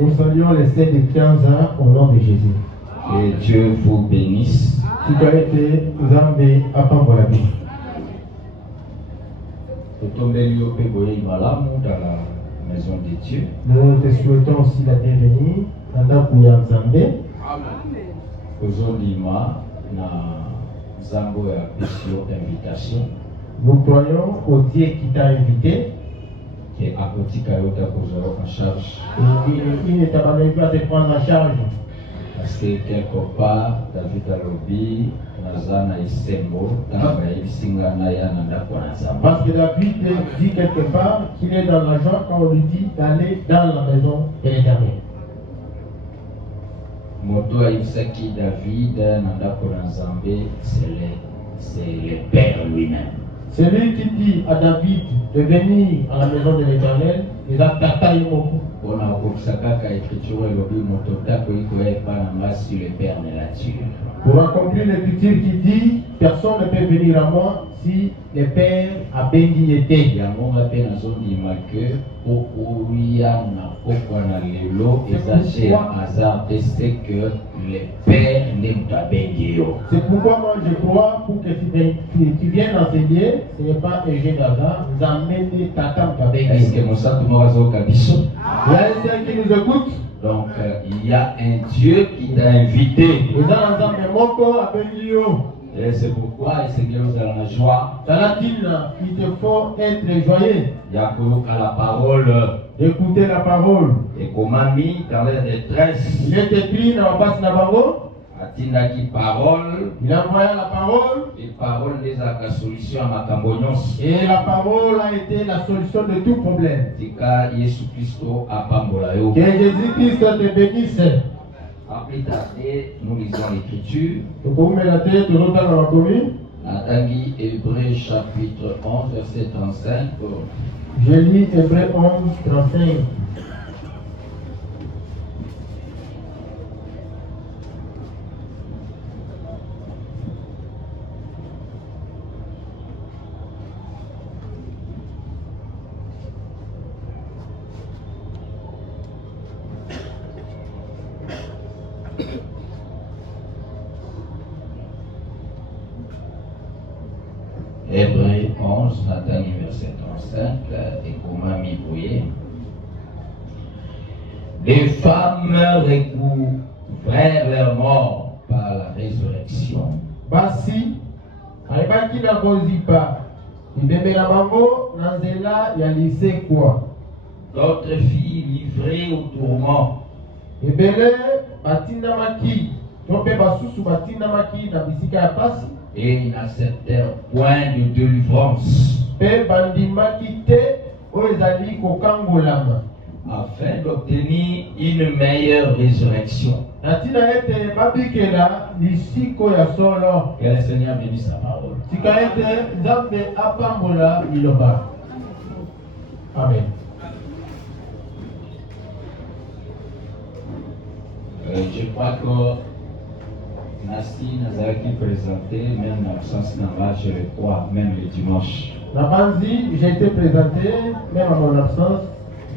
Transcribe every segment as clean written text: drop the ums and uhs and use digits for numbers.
Nous saluons les saints de Kianza au nom de Jésus. Que Dieu vous bénisse. Nous de Dieu. Nous te souhaitons aussi la bienvenue dans Nzambe. Aujourd'hui, na Zambo a reçu invitation. Nous croyons au Dieu qui t'a invité. Et à côté Kayota pour en charge. Il ne t'a pas même pas te prendre en charge. Parce que quelque part, David Alobi, Nazana et Sembo, parce que David dit quelque part qu'il est dans la joie quand on lui dit d'aller dans la maison de l'Éternel. Moto Aïsaki David, Nanda Koranzambe, c'est le Père lui-même. C'est lui qui dit à David de venir à la maison de l'Éternel, il a tataillé beaucoup. On a observé l'écriture et le motota que il pas sur le Père de la nature. Pour accomplir l'écriture qui dit, personne ne peut venir à moi si le Père a béni été. Il y a mon appel dans son que pour na na lelo exagère hasard c'est que le Père n'aime pas béni. C'est pourquoi moi je crois pour que tu viennes enseigner, ce n'est pas un jeu d'hasard, nous amène tata béni. Est-ce que mon saint Morazo Kabiso? Il y a un seul qui nous écoute. Donc il y a un Dieu qui t'a invité. Et c'est pourquoi il s'est mis dans la joie. Il te faut être joyeux. Il y a à la parole. D'écouter la parole. Et comment mis dans la détresse. Il est écrit dans la passe Nabango. Atindaki parole. Il a envoyé la parole. Et parole les a la solution à ma cambognos. Et la parole a été la solution de tout problème. Tika Yesu Christo a pambolayo. Que Jésus-Christ te bénisse. Après tarder, nous lisons l'écriture. Natangi Hébreu chapitre 11 verset 35. Je lis Hébreu 11 35. Hébreu 11, Nathalie verset 35, et comment m'y brouiller. Les femmes recouvrèrent leur mort par la résurrection. Basi, alibaki na kozipa. Ibemela bango na nzela ya lise kwa. D'autres filles livrées au tourment. Ebele batinda maki. Tope basusu batinda maki na bisika ya pasi. Et ils n'acceptèrent point de délivrance. Afin d'obtenir une meilleure résurrection. Que le Seigneur bénisse sa parole. Amen. Je crois que Nasti Nazaraki présenté, même en absence d'Amba, je le crois, même le dimanche. Nabanzi, j'ai été présenté, même à mon absence.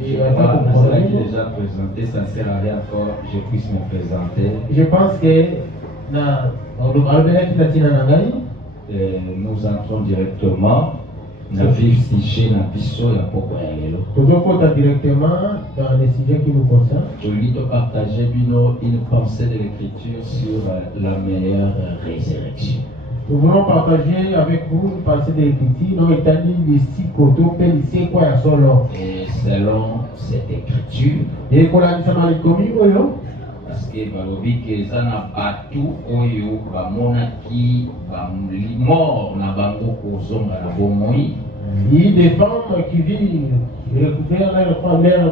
Nazaraki déjà présenté, ça ne sert à rien encore, je puisse me présenter. Je pense que nous entrons directement dans le vif sujet dans Bisso et à Pokoyalelo. Nous directement dans les sujets qui nous concernent. Je lui dois partager une pensée de l'écriture sur la meilleure résurrection. Nous voulons partager avec vous une pensée de l'écriture dont est allé ici Koto Pélisé quoi à solo. Et selon cette écriture, et qu'on a dit ça dans les commis parce que balobi que ça n'a pas tout oyo ba monaki ba mort na bango kozonga na bomoi. Il y a des femmes qui vivent récupèrent leur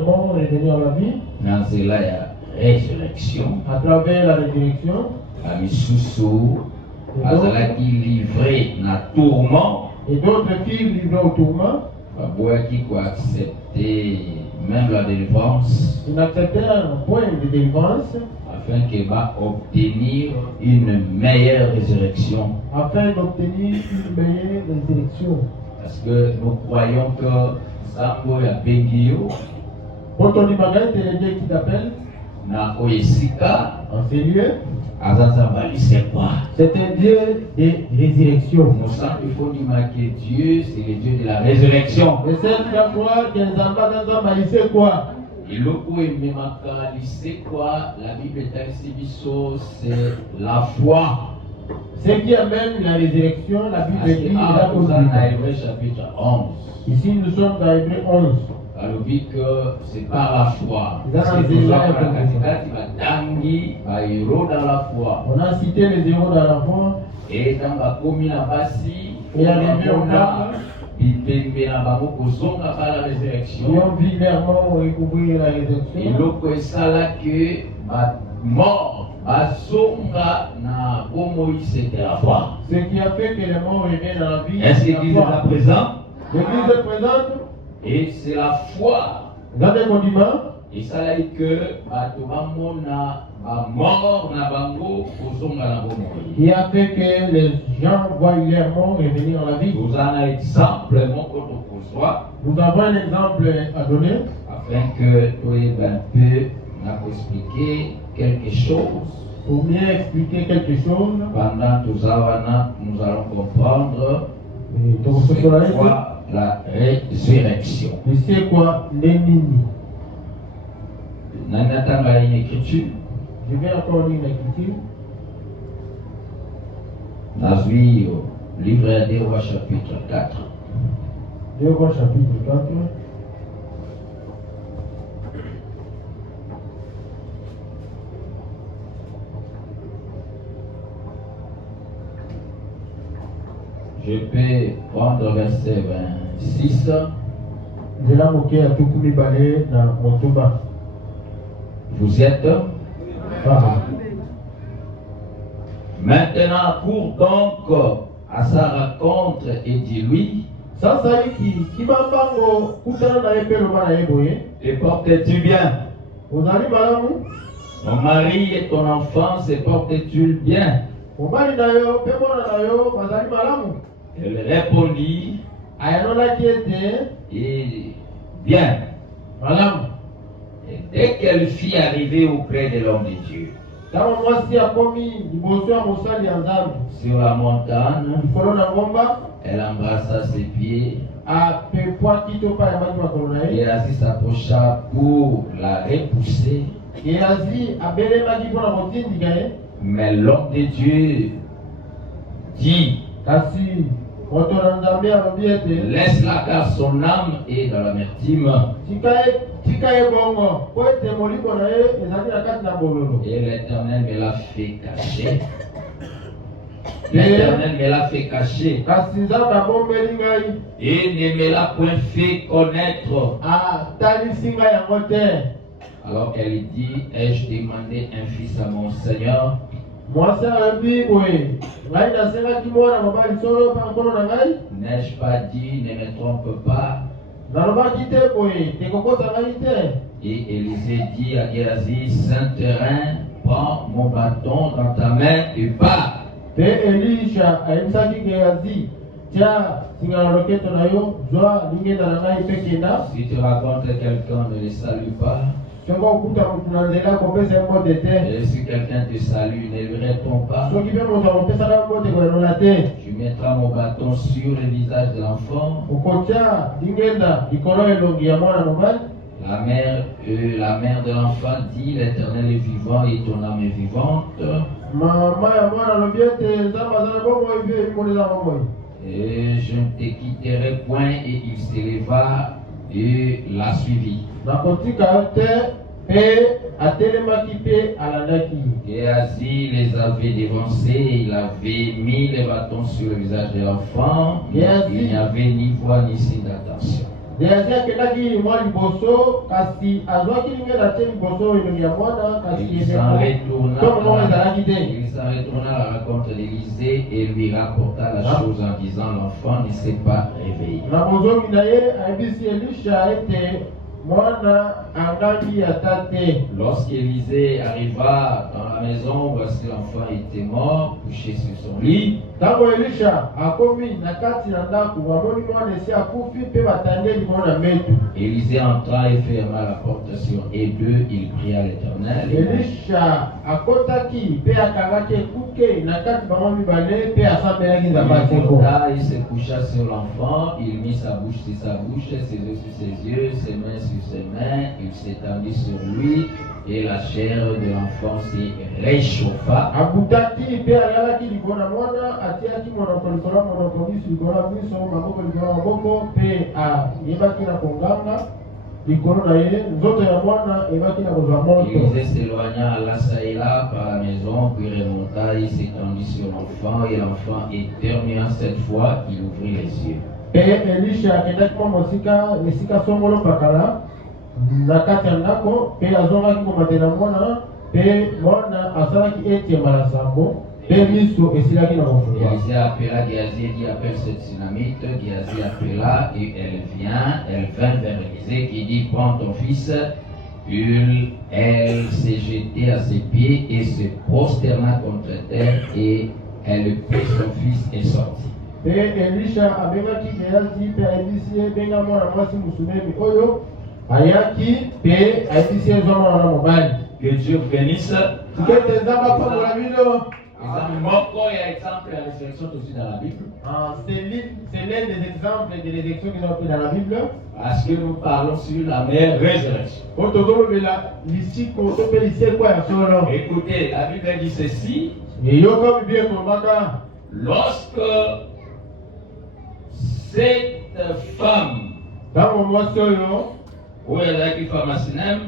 mort et venir à la vie. Dans cela ya résurrection. À travers la résurrection. La misusu azalaki livré na tourment. Et d'autres filles livrées au tourment. Baboaki quoi accepter même la délivrance. Ils acceptèrent un point de délivrance. Afin qu'il va obtenir une meilleure résurrection. Afin d'obtenir une meilleure résurrection. Parce que nous croyons que Zambo ya Bengio, Quand on dit Magaï, c'est le Dieu qui t'appelle na Oyesika, en ces lieux. Azazambali, c'est quoi? C'est un Dieu de résurrection. Nous savons qu'il faut dire que Dieu, c'est le Dieu de la résurrection. Le seul qui a croire que les enfants d'Azamba, c'est quoi? Et le coup est même c'est quoi? La Bible est ici, c'est la foi. Ce qui amène la résurrection, la Bible Parce dit que la nous sommes dans Hébreu chapitre 11. Ici, nous sommes dans Hébreu 11. Alors, dit que c'est par la foi. Dans Parce que la nous sommes Zéla, dans la catégorie, il va tanguer, va héros dans la foi. On a cité les héros dans la foi. Et dans la commune à Bassi, Et arrivé au Cap, il peut la la résurrection. ils ont vu clairement recouvrir la Et résurrection. l'autre, c'est ça là que mort, basonga na Moïse, c'était la foi. Ce qui a fait que les morts reviennent dans la vie. Est-ce que c'est l'Église la est foi. là présent? L'église est présente. Et c'est la foi. Dans des condiments. Et ça veut dire que bato bamona ba mort na bango kozonga na bomoi. Qui a fait que les gens voient leurs morts revenir dans la vie. Nous avons un exemple mon côté kozwa Nous avons un exemple à donner. afin que toi un peu n'a expliquer quelque chose. Pour mieux expliquer quelque chose. Pendant tout ça, nous allons comprendre Donc, c'est quoi la résurrection. Et c'est quoi l'ennemi? Nous avons une écriture. Je vais encore lire l'écriture. Nous avons le livre des Rois chapitre 4. 2 Rois chapitre 4. Je peux prendre verset 26. Je l'ai moqué à tout Koumi Balé dans mon toba. Vous êtes. Ah. Maintenant, cours donc à sa rencontre et dis-lui, Sasa hiki m'a bango kutana na epelo bana eboye. te portes-tu bien? Ozali malamu? Ton mari et ton enfant se portent-ils bien? Mobali na yo pe mwana na yo bazali malamu? Elle répondit, Ayanola ete et bien. malamu. Et dès qu'elle fit arriver auprès de l'homme de Dieu, Kama mwasi akomi liboso ya mosali ya Nzambe sur la montagne, likolo na ngomba elle embrassa ses pieds apepwaki to pa ya maki makolo na ye. et s'approcha pour la repousser. Gehazi abelemaki mpo na kotindika ye. Mais l'homme de Dieu dit, Kasi moto na Nzambe alobi ete laisse-la car son âme est dans l'amertume. tika ye bongo po ete molimo na ye ezali na kati na bololo. Et l'Éternel me l'a fait cacher. L'Éternel me l'a fait cacher. Kasi Nzambe abombeli ngai Et ne me l'a point fait connaître. atalisi ngai yango te. Alors elle dit, ai-je demandé un fils à mon Seigneur? Mwasi alobi boye ngai nasengaki mwana mobali solo mpa nkolo na ngai. N'ai-je pas dit, ne me trompe pas? Nalobaki te boye tekokosa ngai te. Et Élisée dit à Géasi, Saint-Terrain, prends mon bâton dans ta main et pars. Pe Elisha ayebisaki Gehazi tia singa na loketo na yo zwa lingenda na ngai mpe kenda. Si tu rencontres quelqu'un, ne le salue pas. Soki okuta motu na nzela kopesa ye mbote te. Et si quelqu'un te salue, ne lui réponds pas. Soki mpe moto akopesaka mbote koyanola te. Tu mettras mon bâton sur le visage de l'enfant. Okotia lingenda likolo elongi ya mwana mobali. La mère de l'enfant dit, l'Éternel est vivant et ton âme est vivante. Mama ya mwana alobi ete Nzambe aza na bomoi mpe ebimoni eza bomoi. Et je ne te quitterai point. Et il s'éleva et la suivit. Nakotika yo te mpe atelemaki mpe alandaki. Géasi les avait dévancés et il avait mis les bâtons sur le visage de l'enfant. Il n'y avait ni voix ni signe d'attention. Gehazi akendaki mwa liboso kasi azwaki lingenda te liboso elongi ya mwana kasi Il s'en ezalaki te. retourna à la rencontre d'Élisée et lui rapporta la chose en disant, l'enfant ne s'est pas réveillé. Na bozongi na ye ayebisi Elisha ete Lorsqu'Élisée arriva dans la maison, voici l'enfant était mort, couché sur son lit. Élisée entra et ferma la porte sur eux deux, il pria l'Éternel. Il se coucha sur l'enfant, il mit sa bouche sur sa bouche, ses yeux sur ses yeux, ses mains sur ses mains, il s'étendit sur lui et la chair de l'enfant s'y réchauffa. Élisée s'éloigna, alla ça et là par la maison, puis remonta, il s'étendit sur l'enfant et l'enfant éternuant cette fois, il ouvrit les yeux. Élisée appela Géasi et dit appelle cette Sunamite. Géasi appela et elle vint vers Élisée qui dit prends ton fils. Elle s'est jetée à ses pieds et se prosterna contre terre et elle prit son fils et sortit. Que Dieu bénisse. Moko ya exemple ya résurrection aussi dans la Bible. C'est l'un des exemples de l'élection qui sont dans la Bible. Parce que nous parlons sur la meilleure résurrection. Écoutez, la Bible dit ceci. Lorsque cette femme, où elle a qui femme à Sinem,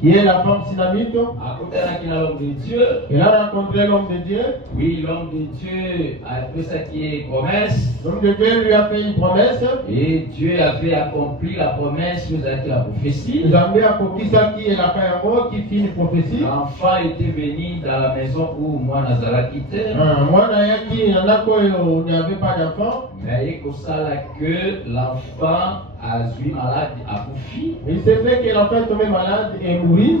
qui est la femme Sunamite, l'homme de Dieu. Elle a rencontré l'homme de Dieu. Oui, l'homme de Dieu a fait ça qui est promesse. L'homme de Dieu lui a fait une promesse. Et Dieu avait accompli la promesse, nous a dit la prophétie. Nous avons accompli ça qui est la fin en gros, qui fit une prophétie. L'enfant était venu dans la maison où moi Nazareth était. Moi il y en a quoi, on n'avait pas d'enfant. Mais il faut ça que l'enfant a eu malade à Koufi. Il s'est fait que l'enfant est tombé malade et mourit.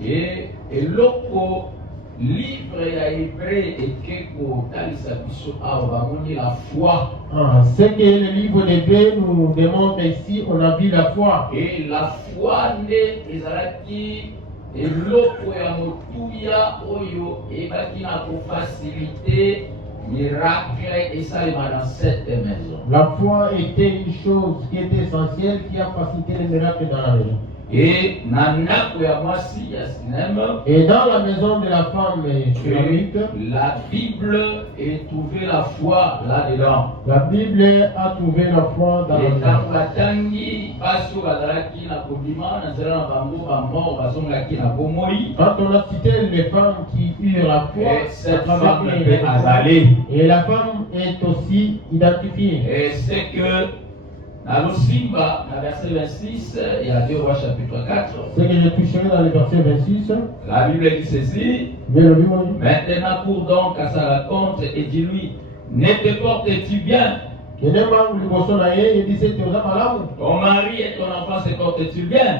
Et l'autre livre à hébreu et que la foi. C'est que le livre d'Hébreu nous démontre ici, on a vu la foi. Et la foi n'est Ezalaki et l'autre ya motuya oyo et bakina pour faciliter miracle et ça dans cette maison. La foi était une chose qui était essentielle qui a facilité les miracles dans la maison. Et dans la maison de la femme Sunamite, la Bible est trouvé la foi là-dedans. La Bible a trouvé la foi dans la maison. Quand on a cité les femmes qui eurent la foi, cette femme est azalée. Et la femme est aussi identifiée. Et c'est que dans le Simba, dans le verset 26, il y a 2 Rois chapitre 4. Ce que je toucherai dans le verset 26. La Bible dit ceci. Maintenant, cours donc à sa rencontre et dis-lui, ne te portes-tu bien? Ton mari et ton enfant se portent-tu bien?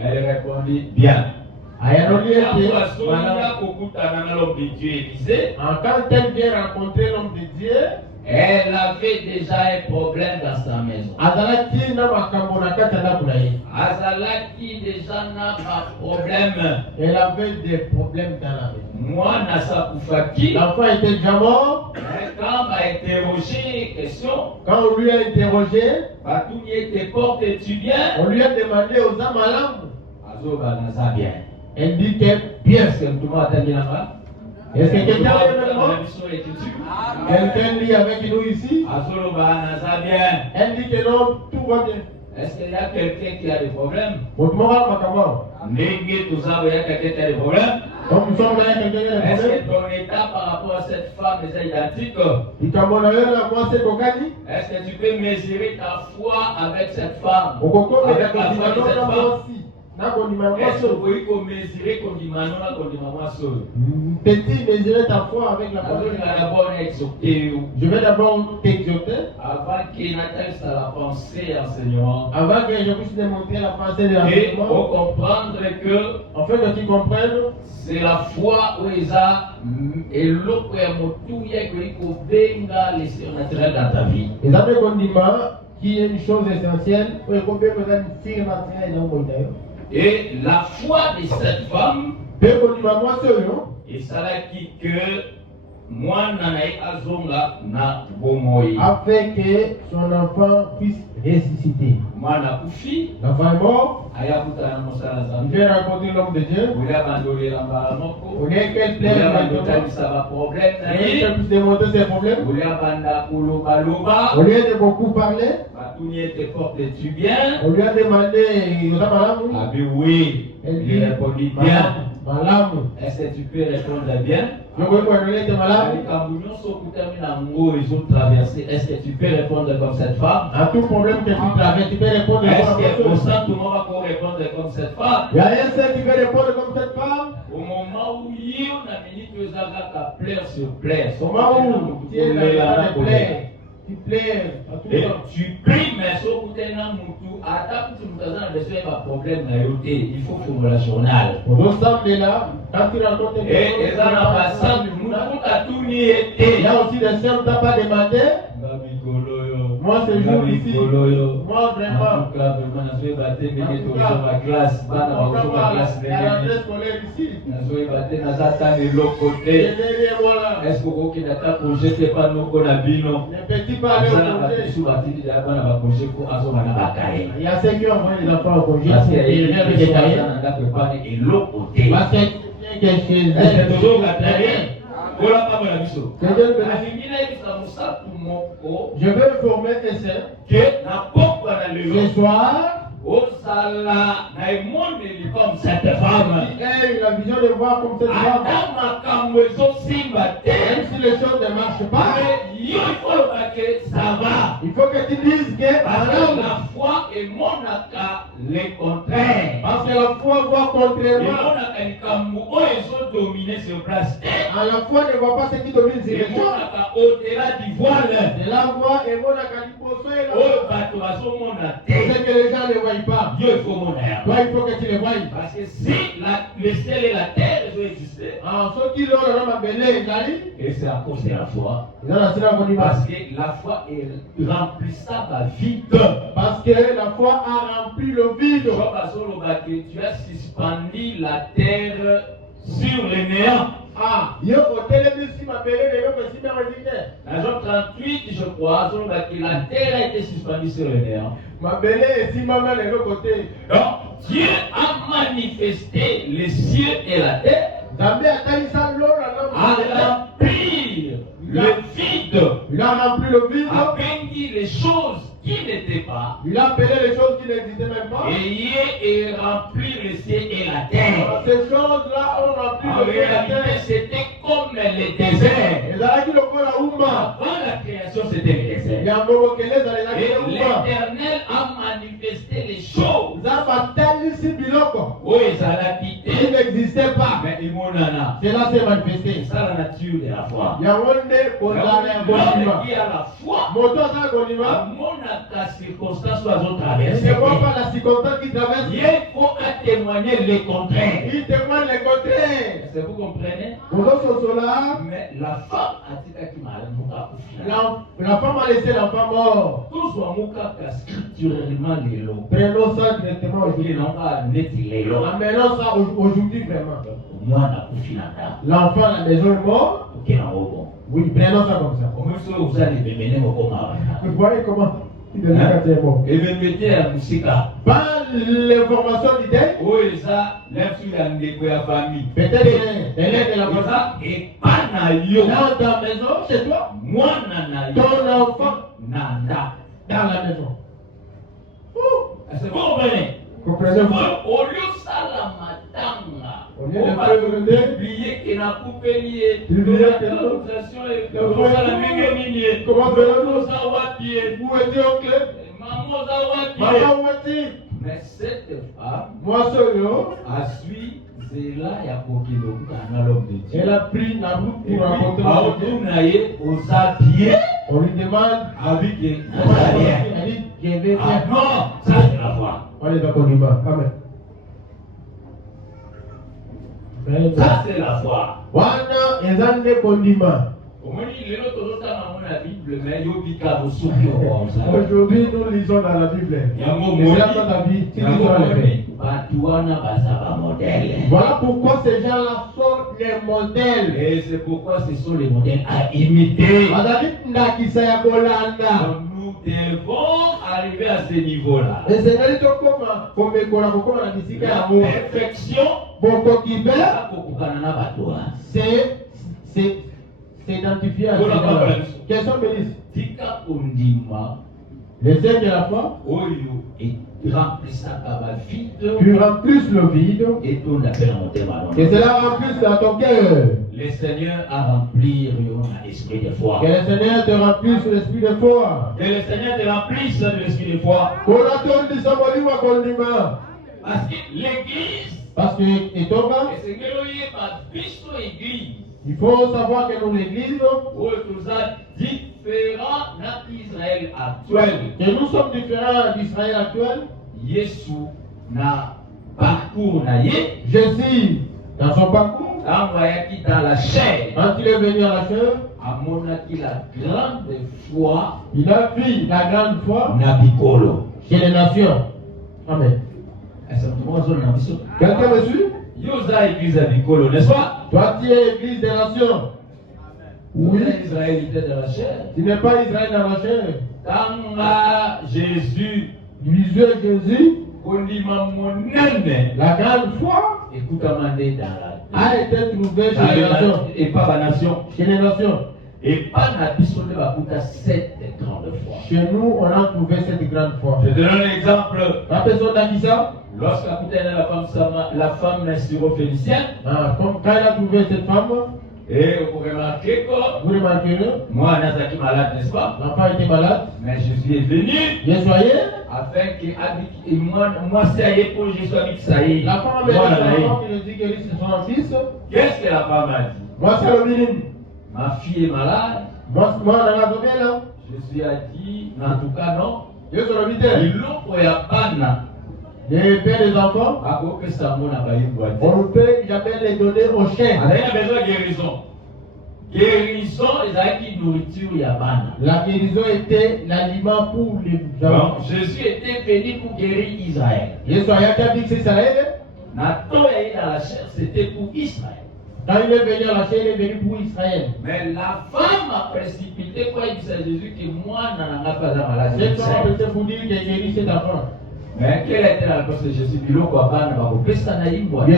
Elle répondit bien. Quand elle vient rencontrer l'homme de Dieu, elle avait déjà un problème dans sa maison. Azalaki déjà n'a pas de problème. Elle avait des problèmes dans la maison. Moi, Nasa Koufaki. L'enfant était déjà mort. Quand on m'a interrogé, question. Quand on lui a interrogé, portes-tu bien? On lui a demandé aux âmes à l'âme. Bien. Elle dit que bien. Est-ce que tout le monde a bien là-bas? Est-ce que quelqu'un est avec moi? Quelqu'un lit avec nous ici? Elle dit que non, tout va bien. Est-ce qu'il y a quelqu'un qui a des problèmes? Comme nous sommes là, quelqu'un qui a des problèmes. Est-ce que ton état par rapport à cette femme est identique? Est-ce que tu peux mesurer ta foi avec cette femme? Avec la foi de cette femme? Petit, mesurer ta foi avec la parole. Je vais d'abord t'exhorter. Avant que je puisse démontrer la pensée de et l'enseignement. pour comprendre que En fait, que tu comprennes, c'est la foi où ils ont et l'autre les surnaturels dans ta vie. les amis condiments, qui est une chose essentielle, Et la foi de cette femme, et ça l'a dit que moi nanaï azonga na bomoi. afin que son enfant puisse ressusciter. Moi na kufi, L'enfant est mort, ayakuta na mosala il zambi. vient rencontrer l'homme de Dieu. Vous abandonné la moko. On est quel Vous plaît abandonné ça va problème na Il ye. puisse démontrer ses problèmes. Vous abandonné kuloba loba. Au lieu de beaucoup parler, Batuni était porte tu bien. on lui a demandé, Ah ben oui. elle Il dit, répondit bien. Malamu. Est-ce que tu peux répondre bien? Je veux qu'on lui ait malade. Est-ce que tu peux répondre comme cette femme? À tout problème que tu traverses, tu peux répondre Est-ce comme que cette pour femme. ça tout le monde va répondre comme cette femme? Il y a un seul qui peut répondre comme cette femme. Au moment où il a mis que Zaga plaire sur plaire, Au moment où tu es dans la plaie, tu plais à tout et le temps. tu pries, mais sur le problème, il faut faire le journal. Nous sommes là, quand tu rencontres Et ça n'a pas ça, nous avons tout nié. il y a aussi des sœurs qui n'ont pas demandé. Moi, ce jour ici, moi vraiment, En tout cas, vraiment, je vais battre mes en tout dans cas, ma classe, on dans ma va classe. à la rentrée scolaire ici. Je vais battre dans Zatan de l'autre côté. Derrière moi là, Est-ce que vous avez un projet qui n'est pas nous qu'on a vu, non? les petits pas aller au congé. Il y a ceux qui ont envoyé les enfants au congé. Parce qu'il y a Ils des viennent gens détailler. et l'autre côté. Parce que chez Est-ce que eux, toujours la terre? Voilà pas mon avis. que Dieu me- je vais former un sœur. Que n'a pas dans le Ce soir, au sala, na monde comme cette femme. qui a eu la vision de voir comme cette femme, Adama kamwezo simba te. même si les choses ne marchent pas, Mais il faut que ça va. il faut que tu dises que Parce que madame, la foi est monaka le contraire. parce que la foi voit Et contrairement. monaka ni kamu oyezo dominer sur place. À la foi ne voit pas ce qui domine sur Et les gens. monaka au-delà du voile. Et la voix est bonne à Caliposo et Oh, là. bato azomona C'est te. que les gens ne voient pas. Dieu il faut mon air. Toi, il faut que tu les voies. Parce que si le ciel et la terre ont existé, Ah, ceux qui l'ont, leur nom belé, et c'est à cause de la foi. ils ont la sina qu'on dit Parce que la foi est remplissable à vide. parce que la foi a rempli le vide. Tu as suspendu la terre sur le néant. Ah, yo hôtel ici ma belé de yo que si bien résidé. Dans Jean 38, je crois, que la terre a été suspendue sur le néant. Ma belé et si maman de l'autre côté. Donc, Dieu a manifesté les cieux et la terre Zambé a taillé ça l'eau à là. remplir le vide, Il a rempli le vide. à bénir les choses qui n'étaient pas, Il a appelé les choses qui n'existaient même pas. et remplir le ciel et la terre. Ces choses-là ont rempli En le ciel et la réalité, terre. c'était comme le désert. Les Arabes le font la Oumba. Avant la création, c'était le Il y désert. a un moment que les Arabes Et la Oumba. l'Éternel a manifesté les choses. Zamba tel ici biloko. Oui, ça l'a quitté. Il n'existait pas. Mais il m'en a. Cela s'est C'est manifesté. ça la nature de la foi. Il y a un monde pour aller à L'homme Bolima. qui a la foi, Moto à à Bolima. mon circonstance soit Il traversée. ne voit pas la circonstance qui traverse. Il faut témoigner le contraire. Il témoigne le contraire. Est-ce que vous comprenez? Pour d'autres cela, Mais la femme a dit qu'il m'a la femme a laissé l'enfant mort. tout soit mouka scripturalement les lots. Prenons ça directement Il aujourd'hui. n'en va net les lots. Amenons ça aujourd'hui vraiment. Moi, na kufinaka. L'enfant à la maison est mort. Ok, na robo. Oui, prenons ça comme ça. Comment est-ce que vous allez me mener au coma? Vous voyez comment il devient quand il est mort. Et me mettez à Moussika. Par l'information d'idée, Oui, ça, lève sur la famille. peut-être elle est de la maison. Ça, et pas na yo. Dans ta maison, chez toi, Moi, nana yo. ton enfant Nanda. dans la maison. Est-ce que vous comprenez? Comprenez-vous? Au lieu de ça, la matanga. Au lieu de On va faire le dé, publier qu'il n'a coupé lié. Publier que L'organisation est le comme ça, la frère- même lignée. Comment faire le Maman, ça va pied. Où est-il, oncle? Maman, ça va pied. Maman, où est-il? Mais cette femme Moi seul, a suivi Zéla et a Kokilo, un homme de Dieu. elle a pris la route Et pour rencontrer puis, Dieu. aux habillés On lui demande, avec des elle dit, je vais Ah faire. non, ça c'est la foi. On est d'accord, Nima. Amen. Ça c'est la foi. Wana ezande kondima. La Bible, mais il y a Aujourd'hui, nous lisons dans la Bible. Voilà pourquoi ces gens-là sont les modèles. Et c'est pourquoi ce sont les modèles à imiter. Nous devons arriver à ce niveau-là. La perfection, c'est s'identifier à ces gens-là. Quels sont les Tika Ondima, les ailes de la foi? Oyo, et remplissant à vide, Tu remplisses le vide. et ton appel en témoin. Que cela remplisse dans ton cœur. Le Seigneur a rempli l'esprit de foi. Que le Seigneur te remplisse l'esprit de foi. Que le Seigneur te remplisse de l'esprit de foi. Parce que l'église, Parce que et toi, le Seigneur est ma biche église. il faut savoir que nous l'église, Où nous a différents dans Israël actuel. que nous sommes différents d'Israël actuel. Yesu na parcours na ye. Jésus, dans son parcours, Envoyé dans la chair. quand il est venu à la chair, À mon avis, la grande foi il a vu la grande foi na bikolo. chez les nations. Amen. Quelqu'un me suit? Yosa église à bikolo, n'est-ce pas? Toi, tu es l'église des nations. Oui, Israël était dans la chair. Tu n'es pas Israël dans la chair. Quand Jésus, Jésus, la la grande foi écoute amandé dans a été trouvée chez les nations. et pas la nation. Chez les nations. Et pas la biso de Bakuta cette grande foi. Chez nous, on a trouvé cette grande foi. Je te donne un exemple. La personne a dit ça. Lorsque la femme syrophénicienne, Comme quand elle a trouvé cette femme, et vous remarquez que vous remarquerez, moi, Nazaki malade, n'est-ce pas? l'enfant était malade. Mais Jésus est venu Bien soyez. afin que moi, c'est pour Jésus avec ça y est. La femme avait dit l'enfant qui nous dit que c'est son fils. Qu'est-ce que la femme a dit? Moi, c'est le minime. Ma fille est malade. Moi, on a trouvé là. Jésus a dit, en tout cas, non. Dieu sur le vidéo. Il l'ouvre et a pas. Les pères des enfants, on ne peut jamais les donner aux chiens. Il a besoin de guérison. Guérison, ils ont qui nourriture Yabana. La guérison était l'aliment pour les gens. Jésus était venu pour guérir Israël. Jésus a dit que c'est Israël. Nathan est dans la chair, c'était pour Israël. Quand il est venu à la chair, il est venu pour Israël. Mais la femme a précipité quand il dit à Jésus que moi, je n'en ai pas de maladie. Cette femme était pour dire qu'elle guérit cet enfant. Mais quelle a été la réponse de Jésus? Il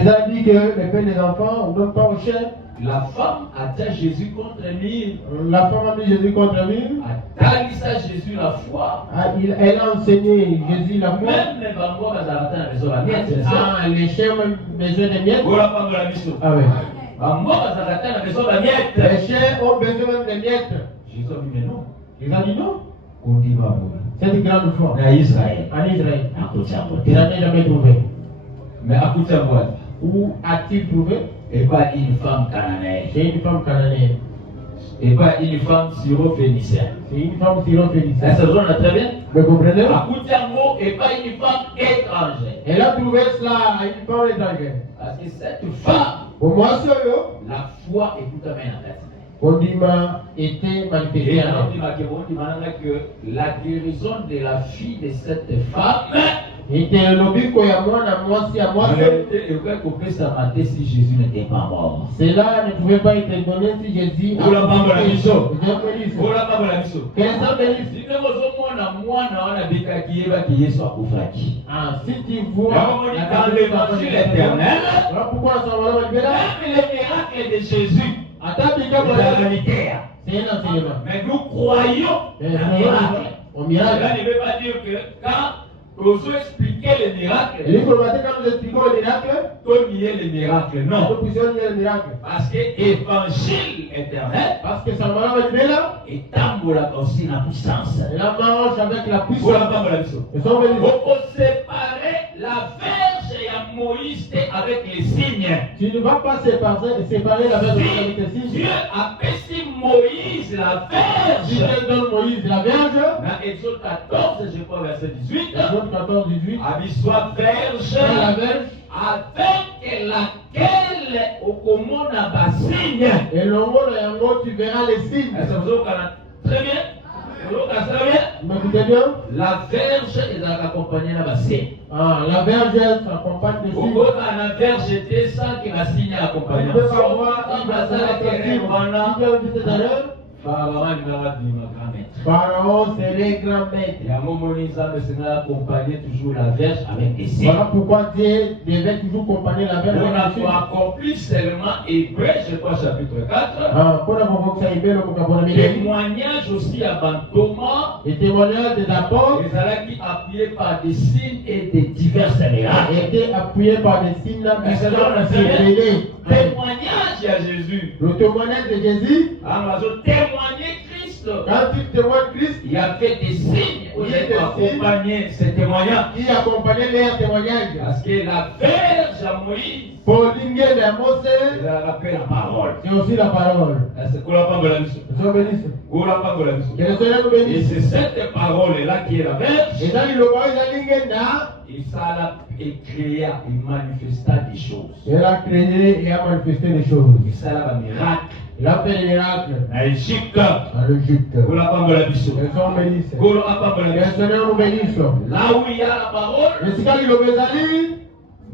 a dit que les pères des enfants, on ne donne pas aux chiens. La femme a dit à Jésus contre lui. La femme a mis Jésus contre lui. A dit à Jésus la foi. Elle a enseigné Jésus la foi. Même les bambous, les chiens ont besoin de miettes. Ah oui. Les chiens ont besoin de miettes. Jésus a dit mais non. Il a dit non. On dit babou. C'est une grande foi. En Israël. En Israël. Il n'en a jamais trouvé. Mais à Koutiamouad. Où a-t-il trouvé? Et pas une femme cananéenne. C'est une femme cananéenne. Et pas une femme syrophénicienne. C'est une femme syrophénicienne. Ça se voit très bien. Vous comprenez? À Koutiamou et pas une femme étrangère. Elle a trouvé cela à une femme étrangère. Parce que cette femme, pour moi seul, la foi est tout à fait en fait. Kondima était manifesté. Et alors, on dit que la guérison de la fille de cette femme était le lobby qu'on a moi si à moi seul. Si Jésus n'était pas mort. Cela ne pouvait pas être donné si Jésus a mort. Si tu vois dans l'évangile éternel, pourquoi ça les miracles de Jésus. C'est un enseignement. Mais nous croyons au miracle. Cela ne veut pas dire que quand nous expliquons les miracles, quand nous expliquons les miracles, nous nions les miracles. Non. Nous puissions nier les miracles. Parce que l'évangile éternel, parce que ça m'a été là, et tambola aussi la puissance. Et la marche avec la puissance. Pour la femme de la mission. On peut séparer Tu ne vas pas séparer la verge avec tes signes. Dieu a perçu Moïse la Si verge. Dieu donne Moïse la verge, Dans Exode 14, je crois, verset 18. Exode 14, 18, Avis soit verge. dans la verge, Avec laquelle au commun a bas signe. et l'ongo de yango, tu verras les signes. Est-ce que vous avez très bien? Vous avez très bien? Vous m'écoutez bien? La verge est accompagnée de la signe. Ah, la verge s'accompagne de Au signes. bout de la verge était sans que la signe Tu accompagne. peux pas voir un bazar attractif. Tu as vu tout à l'heure? Pharaon, c'est les grands maîtres. Et à un moment donné, ça me accompagner toujours la verge avec des signes. Voilà pourquoi Dieu devait toujours accompagner la verge On a avec des signes. accompli seulement Hébreu, je crois, chapitre 4. Ah, pour la convocation, il y a le Témoignage aussi à Thomas. les témoignages des apôtres Les Alains appuyés par des signes et des divers miracles. étaient appuyés par des signes révélés. Témoignage à Jésus. Le témoignage de Jésus, Alors, témoigner Christ. quand tu témoignes Christ, Il y avait des signes pour accompagner ces témoignages. qui accompagnait leurs témoignages. Parce que la verge à Moïse, Pour l'inguer de Moses, il a rappelé la parole. c'est aussi la parole. C'est quoi la parole de la mission? Le Seigneur bénisse. Quoi la parole de la mission? Que le Seigneur nous Et bénisse. c'est cette parole-là qui est la verge. Et dans le roi, il a l'ingué là, Et ça a créé et manifesté des choses. il a créé et a manifesté des choses. Et ça a un miracle. Il a fait des miracles En Égypte. en Égypte. Quoi la parole de la mission? Que le Seigneur bénisse. Quoi la parole de Que la le mission? Seigneur nous bénisse. Là où il y a la parole, Et si quand il le bénisse,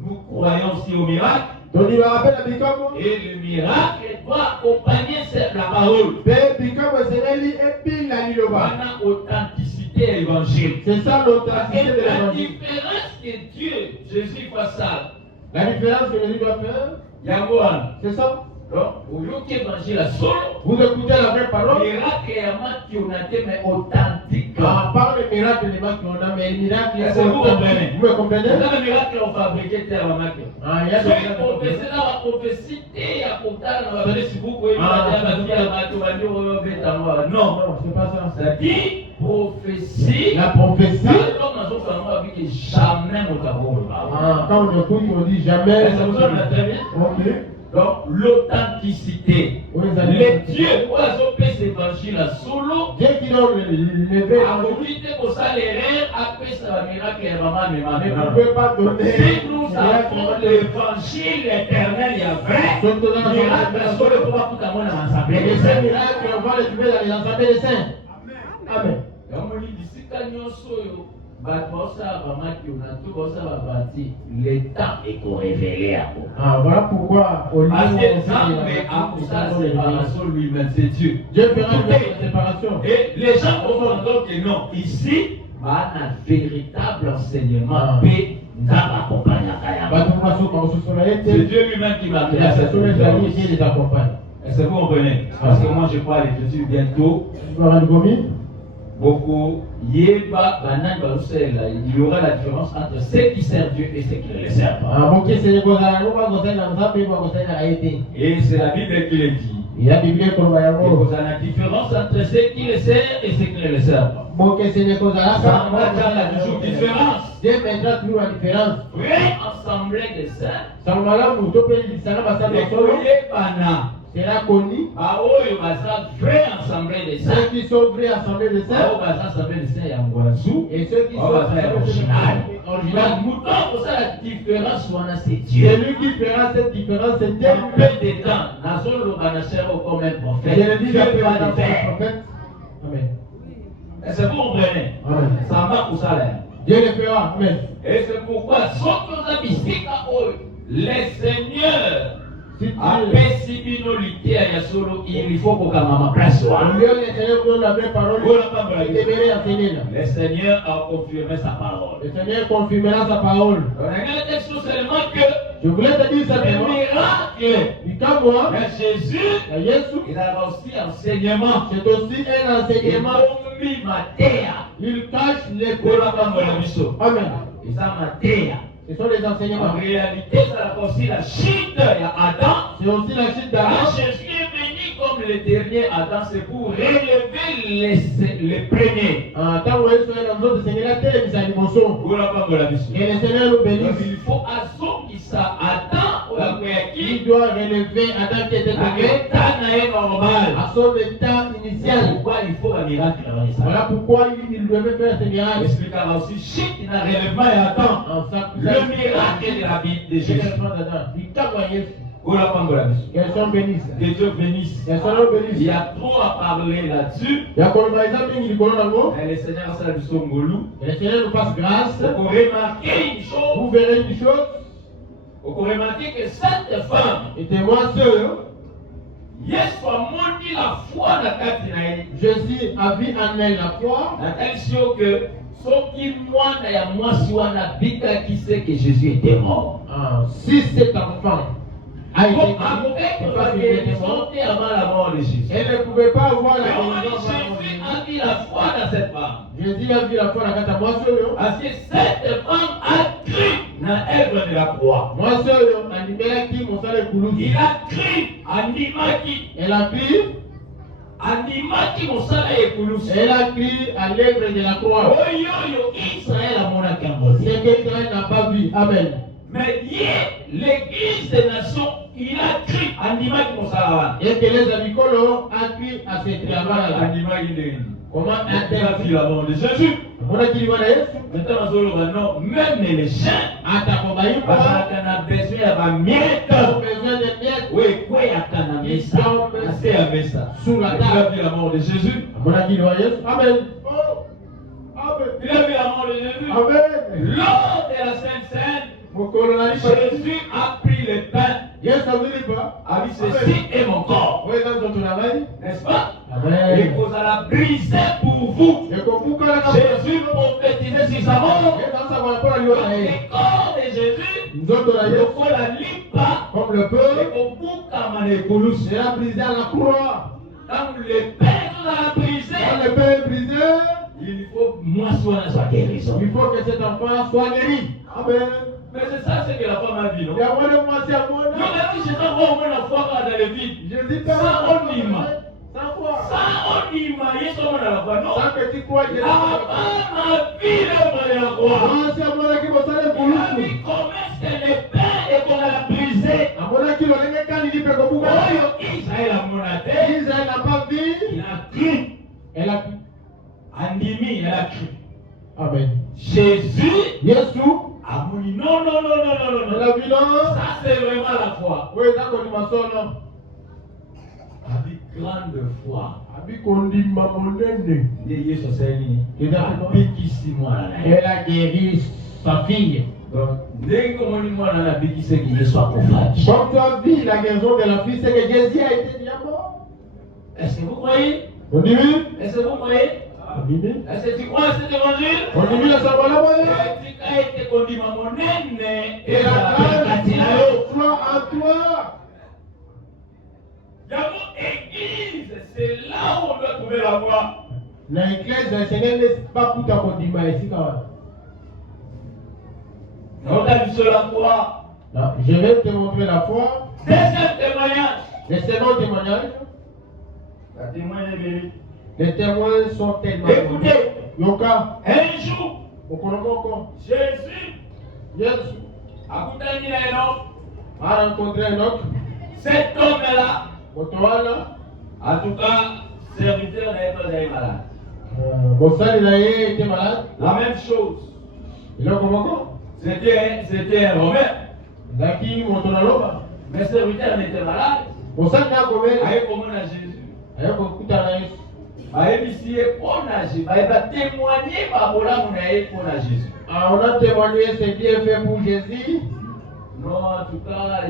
nous croyons aussi au miracle. donc il va rappeler la bicôme. Et le miracle doit accompagner la parole. Mais bicôme, c'est lui et puis la liloba. Pendant authenticité à l'évangile. C'est ça l'authenticité Et de la l'évangile. différence que Dieu, Jésus fait ça. La différence que Jésus doit faire, Yangoan. c'est ça. Donc, au lieu qu'évangile à solo, Vous écoutez la vraie parole. miracle est un match qui on a été mais authentique. À part les miracles, les miracles qu'on a, mais les miracles, Est-ce que vous comprenez? Vous me comprenez? C'est ça le miracle qu'on fabriquait tel miracle. Ah, il y a des Donc, miracles. prophétie là, la prophétie, et à portal, on va faire si vous pouvez non. Non, c'est pas ça. Ça dit prophétie. La prophétie. Jamais mon tabou. Ah, quand on écoute, on dit jamais. Est-ce que vous en avez bien? Ok. Donc, l'authenticité. Oui, Les dieux, oiseaux, pèse l'évangile à solo. Dieu qui donne le verre. À communauté pour ça, les rêves, après ça, le miracle est vraiment Mais vous ne mémorable. pouvez pas donner. Si nous avons l'évangile éternel, il y a vrai. Surtout dans le Miracle, parce que le pouvoir tout à monde dans l'assemblée. Et ces miracles, on va les trouver dans les assemblées des saints. Amen. Donc, on dit, d'ici quand nous sommes, le temps est qu'on révélé à vous. Ah, voilà pourquoi au lieu Parce où que on ça, mais à vous, ça, séparation lui-même, c'est Dieu. Dieu fera une séparation. Et les gens comprendront que non, ici, un véritable enseignement paix nous accompagne à Bah, tout le monde c'est Dieu lui-même qui m'a il fait a cette fait son amis et les accompagne. Est-ce que vous comprenez? Parce que moi, je crois à l'écriture bientôt. Tu vas rendre gomi? Beaucoup, il y aura la différence entre ceux qui servent Dieu et ceux qui ne le servent pas. Ah, bon, c'est les gosses, on va gosser dans ça, puis on va gosser dans la été. Et c'est la Bible qui le dit. Il y a des biens qu'on va y Et avoir. vous avez la différence entre ceux qui le servent et ceux qui ne le servent pas. Bon, que c'est les gosses là, Ça, on a toujours différence. Dieu mettra toujours la différence. Vraie assemblée de saints. Ça va là, nous, tout pays, ça va ça, Les courriers bana. c'est là connu. Aoyo basa vraie assemblée de saints. Ceux qui sont vrais assemblés de Aoyo saints. basa assemblée de saints ya Ngwanzu. Et ceux qui sont original. original. Mouton, pour ça la différence, c'est Dieu. Celui qui fera cette différence, c'est Dieu. Un peu de temps, Nazolo Banachero comme un Je prophète. le dis, Dieu il va va le faire. prophète. Amen. Est-ce que vous comprenez? Amen. Ça va pour ça là. Dieu le fera. Amen. Et c'est pourquoi, sauf que nous avons les seigneurs, Si tu après Sibinolité à Yasolo, il faut qu'on ait ma place. au lieu de Seigneur nous donne la vraie parole, il devrait enseigner là. Le Seigneur a confirmé sa parole. Le Seigneur confirmera sa parole. On a un texte seulement que Je voulais te dire le simplement, miracle du cas moi, de Jésus, Jésus, il a aussi enseignement. c'est aussi un enseignement. Il cache les Amen. Amen. Et ça m'a dit. Ce sont les En enseignements. réalité, ça a aussi la chute d'Adam. C'est aussi la chute Quand d'Adam. Jésus est venu comme le dernier Adam, c'est pour relever les premiers. Quand vous êtes sur un autre Seigneur, la terre est à l'émotion. Pour la femme de la mission. Et le Seigneur nous Donc bénisse. il faut assumer que ça Adam ou il doit relever Adam qui était tombé à son état initial. Voilà pourquoi il devait faire ce miracle. Le miracle de la vie de Jésus. Qu'elles sont bénies. Que Dieu bénisse. Il y a trop à parler là-dessus. Et le Seigneur nous fasse grâce. Vous remarquez une chose. Vous verrez une chose. Vous remarquez que cette femme était moi seul. Jésus a vu en elle la foi. Que qui sait que Jésus était mort. Si cet enfant a été mort, avant la mort de Jésus. Elle ne pouvait pas avoir la guérison. Jésus a vu la foi dans cette femme. Jésus a vu la foi dans cette moi seul. Parce que cette femme a cru dans l'œuvre de la croix. Moi seul, il a cru en Nimaki. Elle a cru. Elle a cru à l'œuvre de la croix. C'est que Israël n'a pas vu. Amen. Mais l'église des nations, il a cru en Nimaki. Et que les abicolos a cru à ce travail. Comment a vu la mort de Jésus? Maintenant, non, même les chiens, parce qu'on a besoin de miettes. Oui, quoi, il y a sous la table. Il a vu la mort de Jésus. Amen. Il a vu la mort de Jésus. Amen. Lors de la Sainte Seine, Jésus a pris le pain. A dit ceci est mon corps. N'est-ce pas? Et vous allez briser pour vous. Jésus prophétisait sur sa mort. Le corps de Jésus, il faut la lipa. Comme le peuple, il a brisé à la croix. Quand le pain l'a brisé, quand le pain est brisé, il faut moissonner sa guérison. Il faut que cet enfant soit guéri. Amen. Mais c'est ça ce que la femme a dit, non? Il y a moins de moitié à moi. Non, mais si je t'en vois au moins la foi dans le vide. Je dis ça, on y va. Sans foi. Ça, on y va. Il y a seulement dans la foi, non? Sans que tu crois que la femme a vu l'œuvre de la croix. C'est à moi qui m'a salé pour lui. Il a vu comment c'est le pain et qu'on l'a brisé. À moi qui l'a quand il dit que vous voyez. Israël a monaté. Israël n'a pas vu. Il a cru. Elle a cru. Andimi, elle a cru. Amen. Jésus. Yesu. Ah oui, non. Ça c'est vraiment la foi. Oui, ça qu'on dit ma soeur, non. Avec grande foi. Avec qu'on dit ma monnaie. Elle a guéri sa fille. Donc, dès que mon moi dans la vie, c'est qu'il soit coupable. Comme tu as vu la guérison de la fille, c'est que Jésus a été bien mort. Est-ce que vous croyez? On dit oui. Est-ce que vous croyez? Est-ce que tu crois à cet évangile? On dit oui, la savoir la bonne. Et la foi en toi. Église, c'est là où on doit trouver la voie. L'église, le Seigneur n'est pas pour ta condiment ici quand même. On a vu sur la foi. Non, je vais te montrer la foi. Deuxième témoignage. Le second témoignage. La témoin est vérité. Les témoins sont tellement. Écoutez, Yoka. Un jour, Jésus a rencontré un autre. Cet homme-là, en tout cas, serviteur n'avait pas été malade. Il était malade. La même chose. C'était un Romain. Mais serviteur n'était malade. Avec comment on a Jésus. On a témoigné ce qui est fait pour Jésus. Non, en tout cas,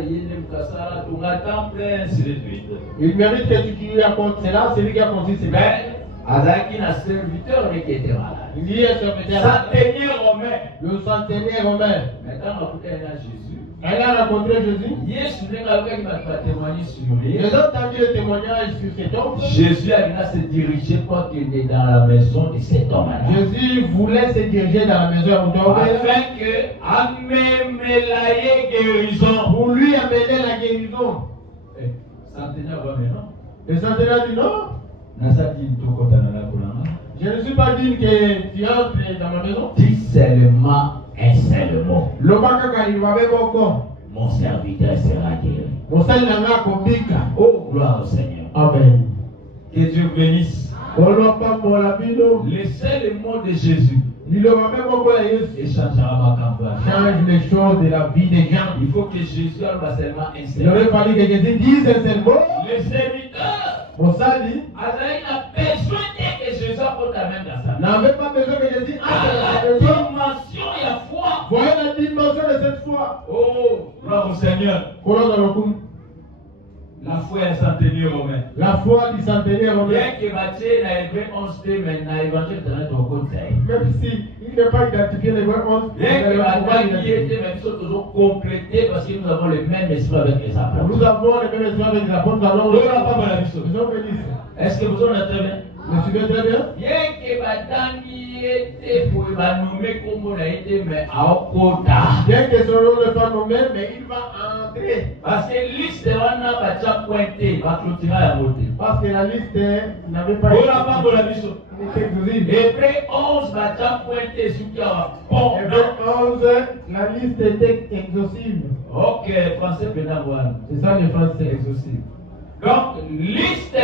il mérite que tu lui accordes cela, c'est lui qui a conçu cela. Mais, un serviteur qui était malade. Il y a un serviteur. Centenier romain. Le centenier romain. Maintenant, on a Jésus. Elle a rencontré Jésus. Les autres ont entendu le témoignage sur cet homme. Jésus a se diriger pour qu'il est dans la maison de cet homme. Jésus voulait se diriger dans la maison afin que amener la guérison. Pour lui amener la guérison. Centenaire va maintenant. Le centenaire dit non. Je ne suis pas dit que tu entres dans ma maison. Dis seulement un seul mot. Le baka il va même encore. mon serviteur sera guéri. Oh, Gloire au Seigneur. Amen. Que Dieu bénisse. Le seul mot de Jésus et changera ma campagne. Change les choses de la vie des gens. Il faut que Jésus soit seulement un Il aurait fallu que Jésus dise un seul mot. Le serviteur Mosali a besoin que Jésus apporte la même dans sa vie. n'avait pas besoin que Jésus entre dans sa La maison. dimension et la foi. Voyez la dimension de cette foi. Oh, gloire au Seigneur. La foi est centenaire romain. La foi du centenaire romain. Bien que Matthieu n'a écrit 11 thèmes, mais n'a évangile de notre côté. Même si il n'est pas identifié les vraies 11, Bien que Matthieu était même chose toujours complété parce que nous avons le même esprit avec les apôtres. nous avons les mêmes esprits avec les apôtres. Nous avons Nous n'avons pas mal à vie. Nous sommes bénis. Est-ce que vous en êtes très bien? Vous suivez très bien? Bien que Batangi était pour nommer comme on a été, mais à Okota. Bien que son nom ne soit pas nommé, mais il va entrer. Parce que liste on a pas déjà pointé, va clôturer à voter. Parce que la liste n'avait pas été exclusive. Hébreu 11 va déjà pointer ce qui a bon. Hébreu 11, la liste était exhaustive. Ok, français maintenant voilà. C'est ça le français exhaustif. Donc, liste 1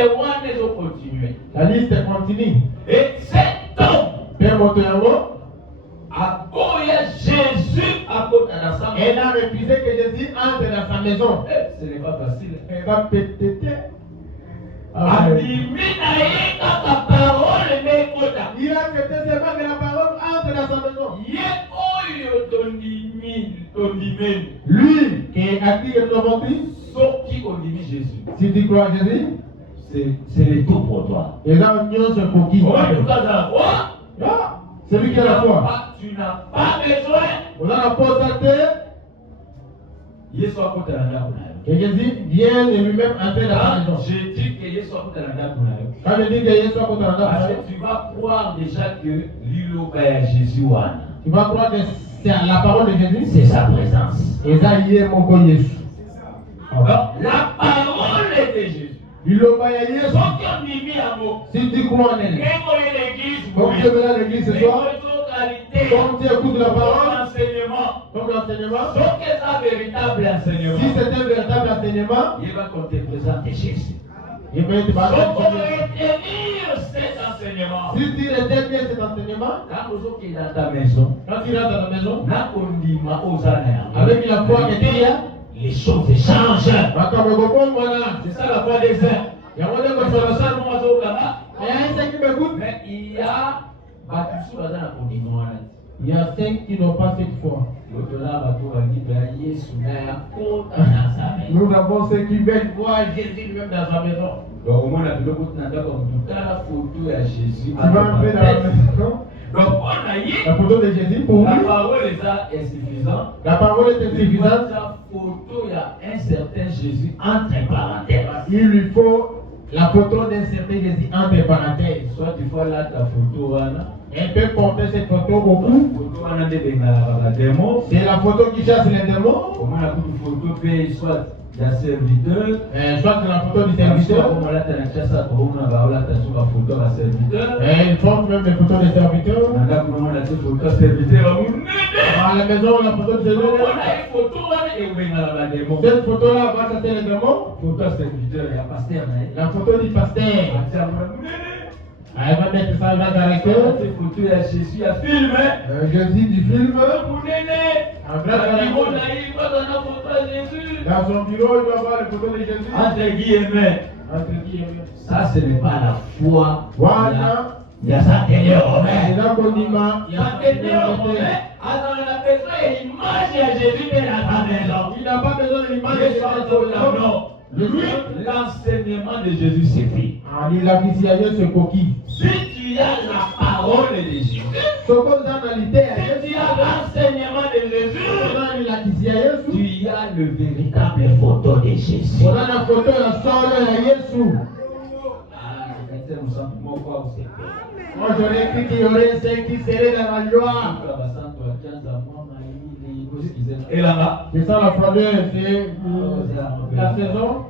est continuer. La liste continue. Et cet homme, Père Motoyango, à quoi Jésus à côté de sa maison. elle a refusé que Jésus entre dans sa maison. Ce n'est pas facile. Elle va péter. Il a accepté seulement que la parole entre dans sa maison. Lui qui a dit que nous avons dit, Jésus. si tu crois à Jésus, c'est le tout pour toi. et là, nous sommes pour qui? Celui qui a la foi. Tu n'as pas besoin. On a la posalité. Que Jésus vienne et lui-même entrer dans sa maison. Je dis que Jésus soit contre la maison. Quand je dis que Jésus soit contre la maison, parce que tu vas croire déjà que l'îlot est Jésus. Tu vas croire que c'est la parole de Jésus. C'est sa présence. Et ça y est mon corps Jésus. La parole est de Jésus. Si tu crois en elle, comme tu es venu à l'église ce soir, comme tu écoutes la parole, comme l'enseignement, si c'est un véritable enseignement, il va te présenter Jésus. Il va te retenir cet enseignement. Si tu retiens bien cet enseignement, quand tu es dans ta maison, avec la foi que tu as, les choses changent. C'est ça la foi des saints. Mais il y a il y a 5 qui n'ont pas cette foi. Nous avons ceux qui veulent voir Jésus lui-même dans sa maison. Jésus. Tu vas entrer dans la maison. Donc on a eu la photo de Jésus pour la lui. parole est suffisante. La parole est insuffisante. La photo, il y a un certain Jésus entre parenthèses. Il lui faut la photo d'un certain Jésus entre parenthèses. Soit tu vois là ta photo, elle peut porter cette photo au cou. C'est la photo qui chasse les démons. Comment la photo peut soit la serviteur, soit la photo du serviteur. Il porte même les photos des serviteurs. À la maison, la photo du serviteur. Cette photo-là va chasser les démons. La photo du pasteur. Elle va mettre ça dans la cœur. Jésus a filmé. Jésus du film. Un vrai dans son bureau, il doit voir les photos de Jésus. Entre guillemets. Ça, ce n'est pas la foi. Voilà. Il y a ça Seigneur romain. Il y a condiment. Il y a Seigneur romain. Alors, il a besoin d'une image de Jésus dans sa maison. Il n'a pas besoin de l'image de Jésus dans sa maison. Lui, l'enseignement de Jésus suffit. Il a dit ce coquille. Si tu as la parole de Jésus, si tu as l'enseignement de Jésus, tu as le véritable photo de Jésus. Moi j'aurais cru qu'il y aurait ceux qui seraient dans la joie. Et là-bas, c'est ça la première, c'est la saison.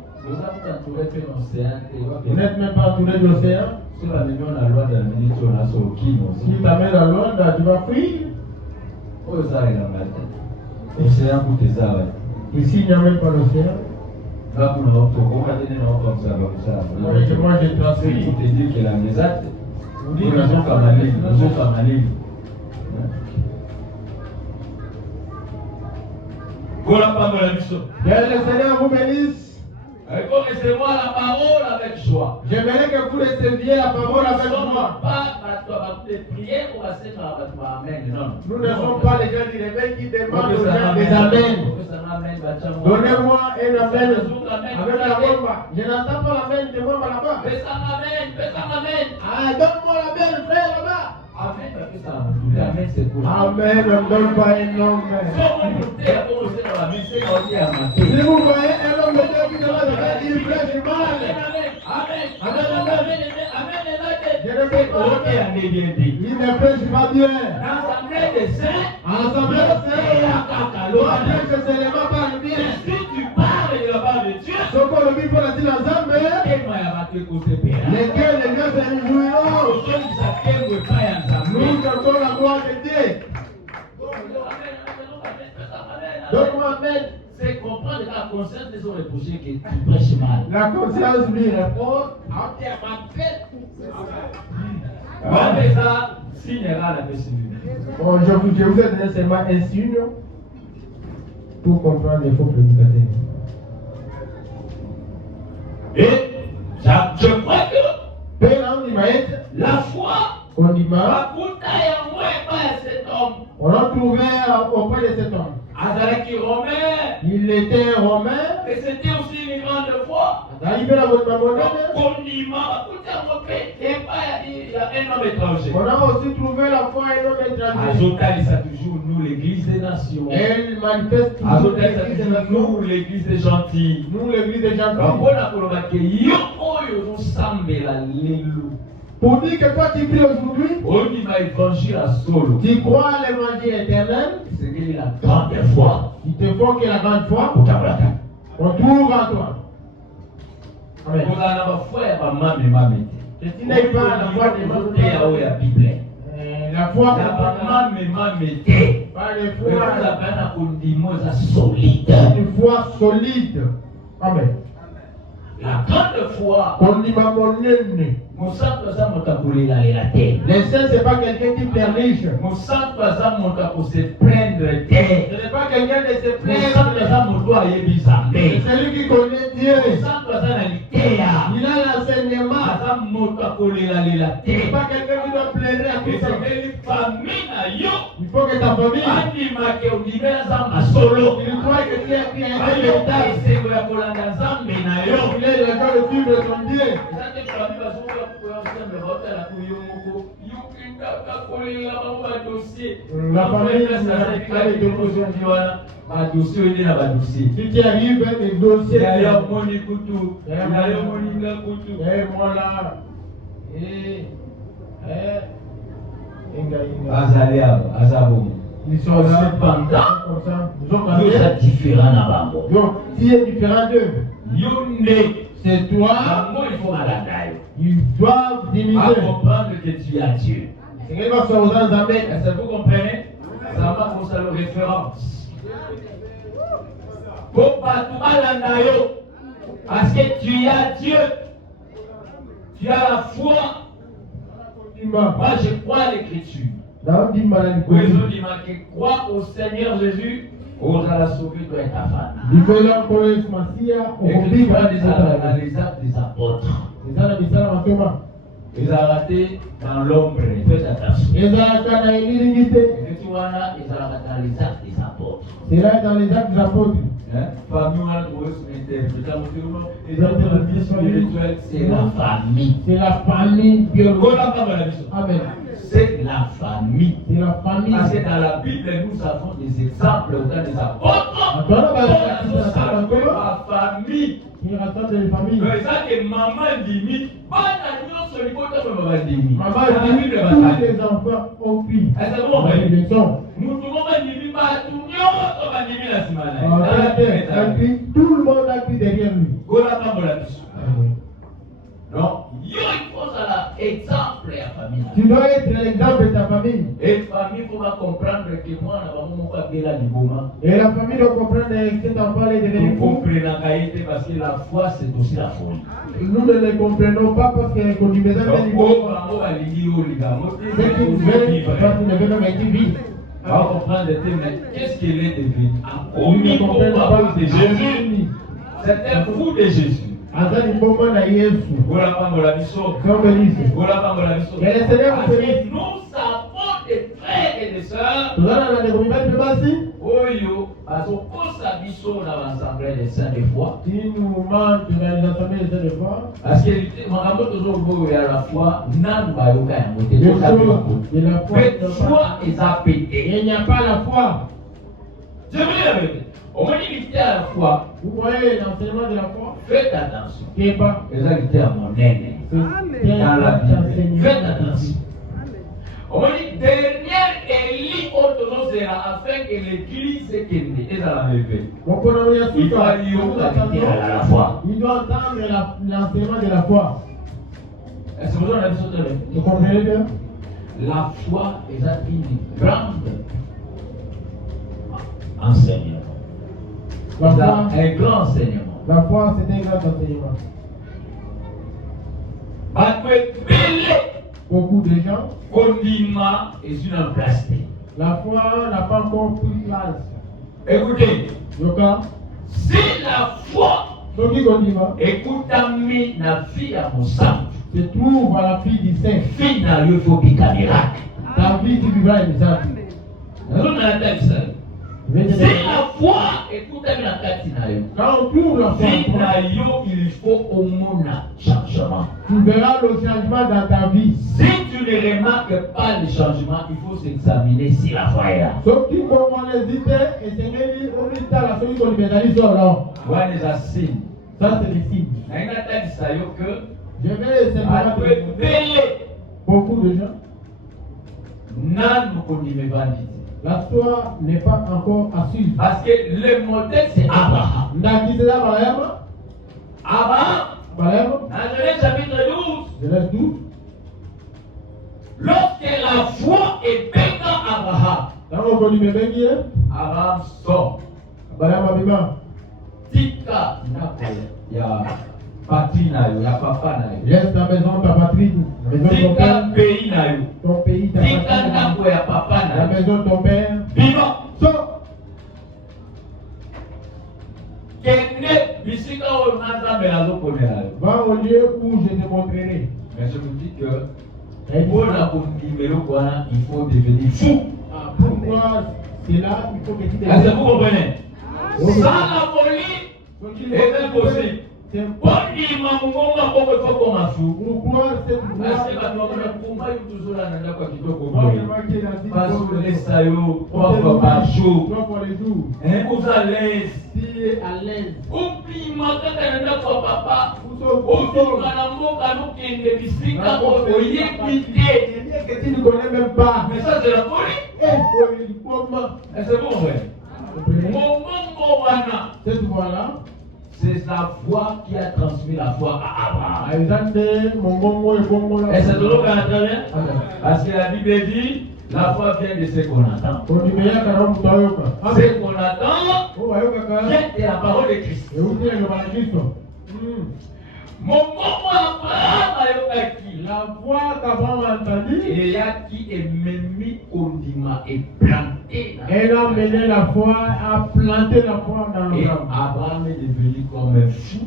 Vous n'êtes même pas entouré de l'océan. Si tu amènes la loi, tu vas fuir. Ici, il n'y a même pas l'océan. Moi, j'ai transmis. Pour te dire que la maison, Nous Que le Seigneur vous bénisse. recevoir la parole avec joie. J'aimerais que vous receviez la parole avec joie. Nous ne sommes pas les gens du réveil qui demandent aux gens des amens. Donnez-moi un amen avec la bomba. Je n'entends pas l'amen de moi là-bas. Ah, donne-moi l'amen, frère, là-bas. Amen, c'est pour Amen, ne donne pas un homme. Si vous voyez un homme de Dieu qui demande de faire, il prêche mal. Il ne prêche pas bien. Ensemble, c'est seulement parle bien. Si tu parles de la part de Dieu, Ce qu'on le vit pour la dire ensemble, lesquels les gens se réjouiront. Nous chantons la gloire de Dieu. Donne-moi amen. C'est comprendre que la conscience des autres reprochés que tu prêches mal. La conscience lui répond. Après ça, signera la décision. Bon, je vous ai donné seulement un signe pour comprendre les faux prédicateurs. Et je crois que la foi on dit va coûter à moi pas cet homme. on l'a trouvé auprès de cet homme. Azalaki romain. Il était romain. Et c'était aussi une grande foi. Il fait la bonne maman. Il y a un homme étranger. On a aussi trouvé la foi un homme étranger. Azotalisa toujours nous l'église des nations. Elle manifeste toujours Azotalisa toujours nous l'église des gentils. Nous l'église des gentils. Pour dire que toi qui pries aujourd'hui, tu crois à l'évangile éternel, c'est qu'il a la grande foi. il te faut que la grande foi, on trouve en toi. Amen. Et tu n'es pas la foi de la foi pas les foi, une foi solide. Amen. La grande foi. On dit ma monnaie. Les saints, ce n'est pas quelqu'un qui perliche. Ce n'est pas quelqu'un de se plaindre. C'est celui qui connaît Dieu. Il a l'enseignement. Ce n'est pas quelqu'un qui doit plaider à tout ça. Il faut que ta famille. Il croit que tu es un véritable. Il est le gars de suivre son Dieu. La famille, si tu arrives, les dossiers. Ils sont là cependant, vous êtes différents d'abord. Donc, tu es différent d'eux. C'est toi. Ils doivent diminuer. Comprendre que tu as Dieu. Est-ce que vous comprenez? Ça va pour ça le référence. Parce que tu as Dieu. Tu as la foi. Moi je crois à l'écriture. Crois au Seigneur Jésus. Osera la sauver toi et ta femme. Et que tu vois les actes des apôtres. Ils ont raté dans l'ombre. Faites attention. Et que tu vois là, ils ont raté dans les actes des apôtres. C'est là dans les actes des apôtres. C'est la famille. C'est la famille biologique. Amen. C'est la famille. C'est la famille. Parce que dans la Bible, nous avons des exemples autant des apôtres. La famille. Il raconte les familles. Maman dit, maman dit, tous les enfants ont pris. Ils sont. Tout le monde a pris derrière lui. Non, il faut ça exemple à la famille. Tu dois être l'exemple de ta famille. famille. Et famille, il faut comprendre que moi, on va pas du moment. Et la famille doit comprendre que cet enfant est devenu fou. Parce que la foi, c'est aussi la folie. Nous ne les comprenons pas parce que quand ils besoin de niveau, ceux qui veulent, parce qu'ils ne veulent même vivre. On va comprendre le thème, mais qu'est-ce qu'il est devenu? Ils ne comprennent pas de Jésus. C'est un fou de Jésus. Azali mbongo na Yesu. Voilà pas mon abisso. Voilà pas mon abisso. Et le Seigneur vous bénisse. Nous savons des frères et des sœurs. Tozana na ndeko mibali basi. Oyo bazokosa biso na l'assemblée des saints de foi. Qui nous manque dans les assemblées des saints de foi. Parce que makambo tozoboyo ya la foi nanu bayoka yango te. De la foi. Mais foi eza pété. Il n'y a pas la foi. Je veux dire la vérité. Au moins il à la foi. Vous voyez l'enseignement de la foi? Faites attention. Qui est pas? Les à mon aîné. Dans la Bible. Faites attention. Au moins dernière élie autonosera afin que l'église kende. Et ça la levé. Il doit y la foi. Il doit entendre l'enseignement de la foi. Est-ce que vous avez besoin de vous comprenez bien? La foi est une grande enseignement. La foi, un grand enseignement. La foi, c'est un grand enseignement. Beaucoup de gens. Condiment est une place. La foi n'a pas encore pris place. Écoutez. Yoka. Si la foi écoute-moi na fille à mon sang. Se trouve à la fille du Saint. Fille n'a eu faut qu'il miracle. Ta vie tu vivras un miracle. C'est la foi, écoutez la carte. Quand on trouve la foi, il faut au monde changement. Tu verras le changement dans ta vie. Si tu ne remarques pas le changement, il faut s'examiner si la foi est là. Sauf qu'il faut hésiter et se mettre au milieu de la chose qu'on libéralise ou non. Voilà les signes. Ça c'est des signes. Je vais simplement beaucoup de gens. La foi n'est pas encore à suivre. Parce que le modèle c'est Abraham. Abraham, dans Genèse chapitre 12, Genèse 12, lorsque la foi est bénie Abraham, Abraham sort. Tika ya patrie na yo, ya papa na yo. Laisse ta maison, ta patrie, la maison de ton père. Tika pays na yo. Ton pays, ta patrie. Tika ya papa na yo. La maison de ton père. Vivant. Sors. Kende bisika o nzambe azokonela yo. Va au lieu où je te montrerai. Mais je me dis que pour la numéro quoi, il faut devenir fou. Ah, pourquoi c'est là, il faut que tu te. Est-ce que vous comprenez? Sans la folie, est impossible. Pourquoi cette parce que les saillots, 3 fois par jour. Vous à l'aise. À l'aise. Que tu ne connais même pas. Mais ça c'est la folie. Est-ce que vous comprenez? Cette voix-là, c'est la foi qui a transmis la foi à Abraham. Et c'est toujours qu'on entend bien? Parce que la Bible dit, la foi vient de ce qu'on entend. Ce qu'on attend vient de la parole de Christ. La voix qu'Abraham a entendue, et qui est même condiment et planté. Elle a mené la foi, a planté la foi dans le cœur. Abraham est devenu comme un fou.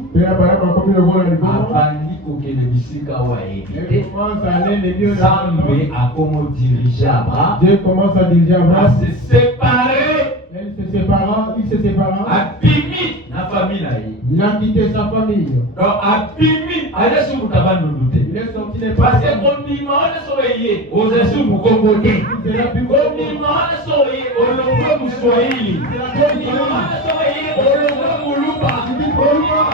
Zambé a comment diriger Abraham. Dieu commence à diriger Abraham. À se séparer. Il se sépara. Abimi la famille. Il a quitté sa famille. Donc Abimi, allez sur le douter. Il est sorti des parce que on dit mal soyez aux esprits vous comporter. On dit mal soyez au long vous soyez. On dit mal soyez au long vous loupa. On dit mal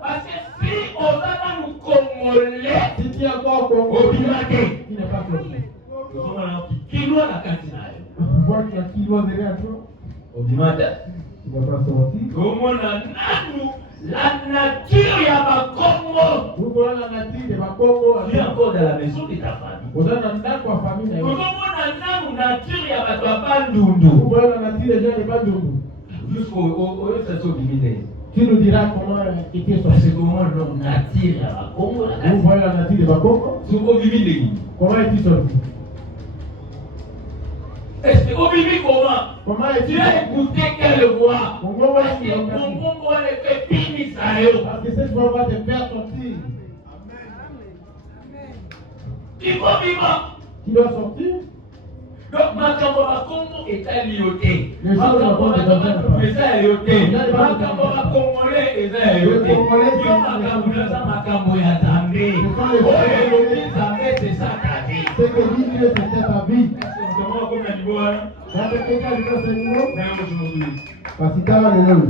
parce que si on va nous Congolais, si tu es encore Congolais, il n'est pas Congolais. Qui doit la cantine? Voir qu'il y a qui doit derrière toi. Au dimanche. Tu vas pas sortir. Comment la nature ya Bakongo. Vous voyez la nature de Bakongo. Tu es encore dans la maison de ta famille. Vous êtes dans la famille. Comment la nature ya Bandundu. Vous voyez la nature des gens de Bandundu. Jusqu'au limité. Tu nous diras comment était Parce sorti. que comment la nature ya Bakongo. Vous voyez la nature de Bakongo. Comment est-il sorti? Est-ce que au bibi comment? Comment Tu est-il as écouté quelle voix? Parce que sorti? Congo le fait finir ça. Parce que cette voix va te faire sortir. Il faut vivre. Tu dois sortir. Donc, Makambo Bakongo est à l'IOT. Makambo Bakongo est à l'IOT. Makambo Congolais est à l'IOT. Makambo ya Zambé. C'est ça ta vie. C'est que dit Dieu, c'était ta vie. Comment comme un niveau, hein? Parce que quelqu'un dit que c'est nouveau. Mais aujourd'hui. Parce que t'as le nom.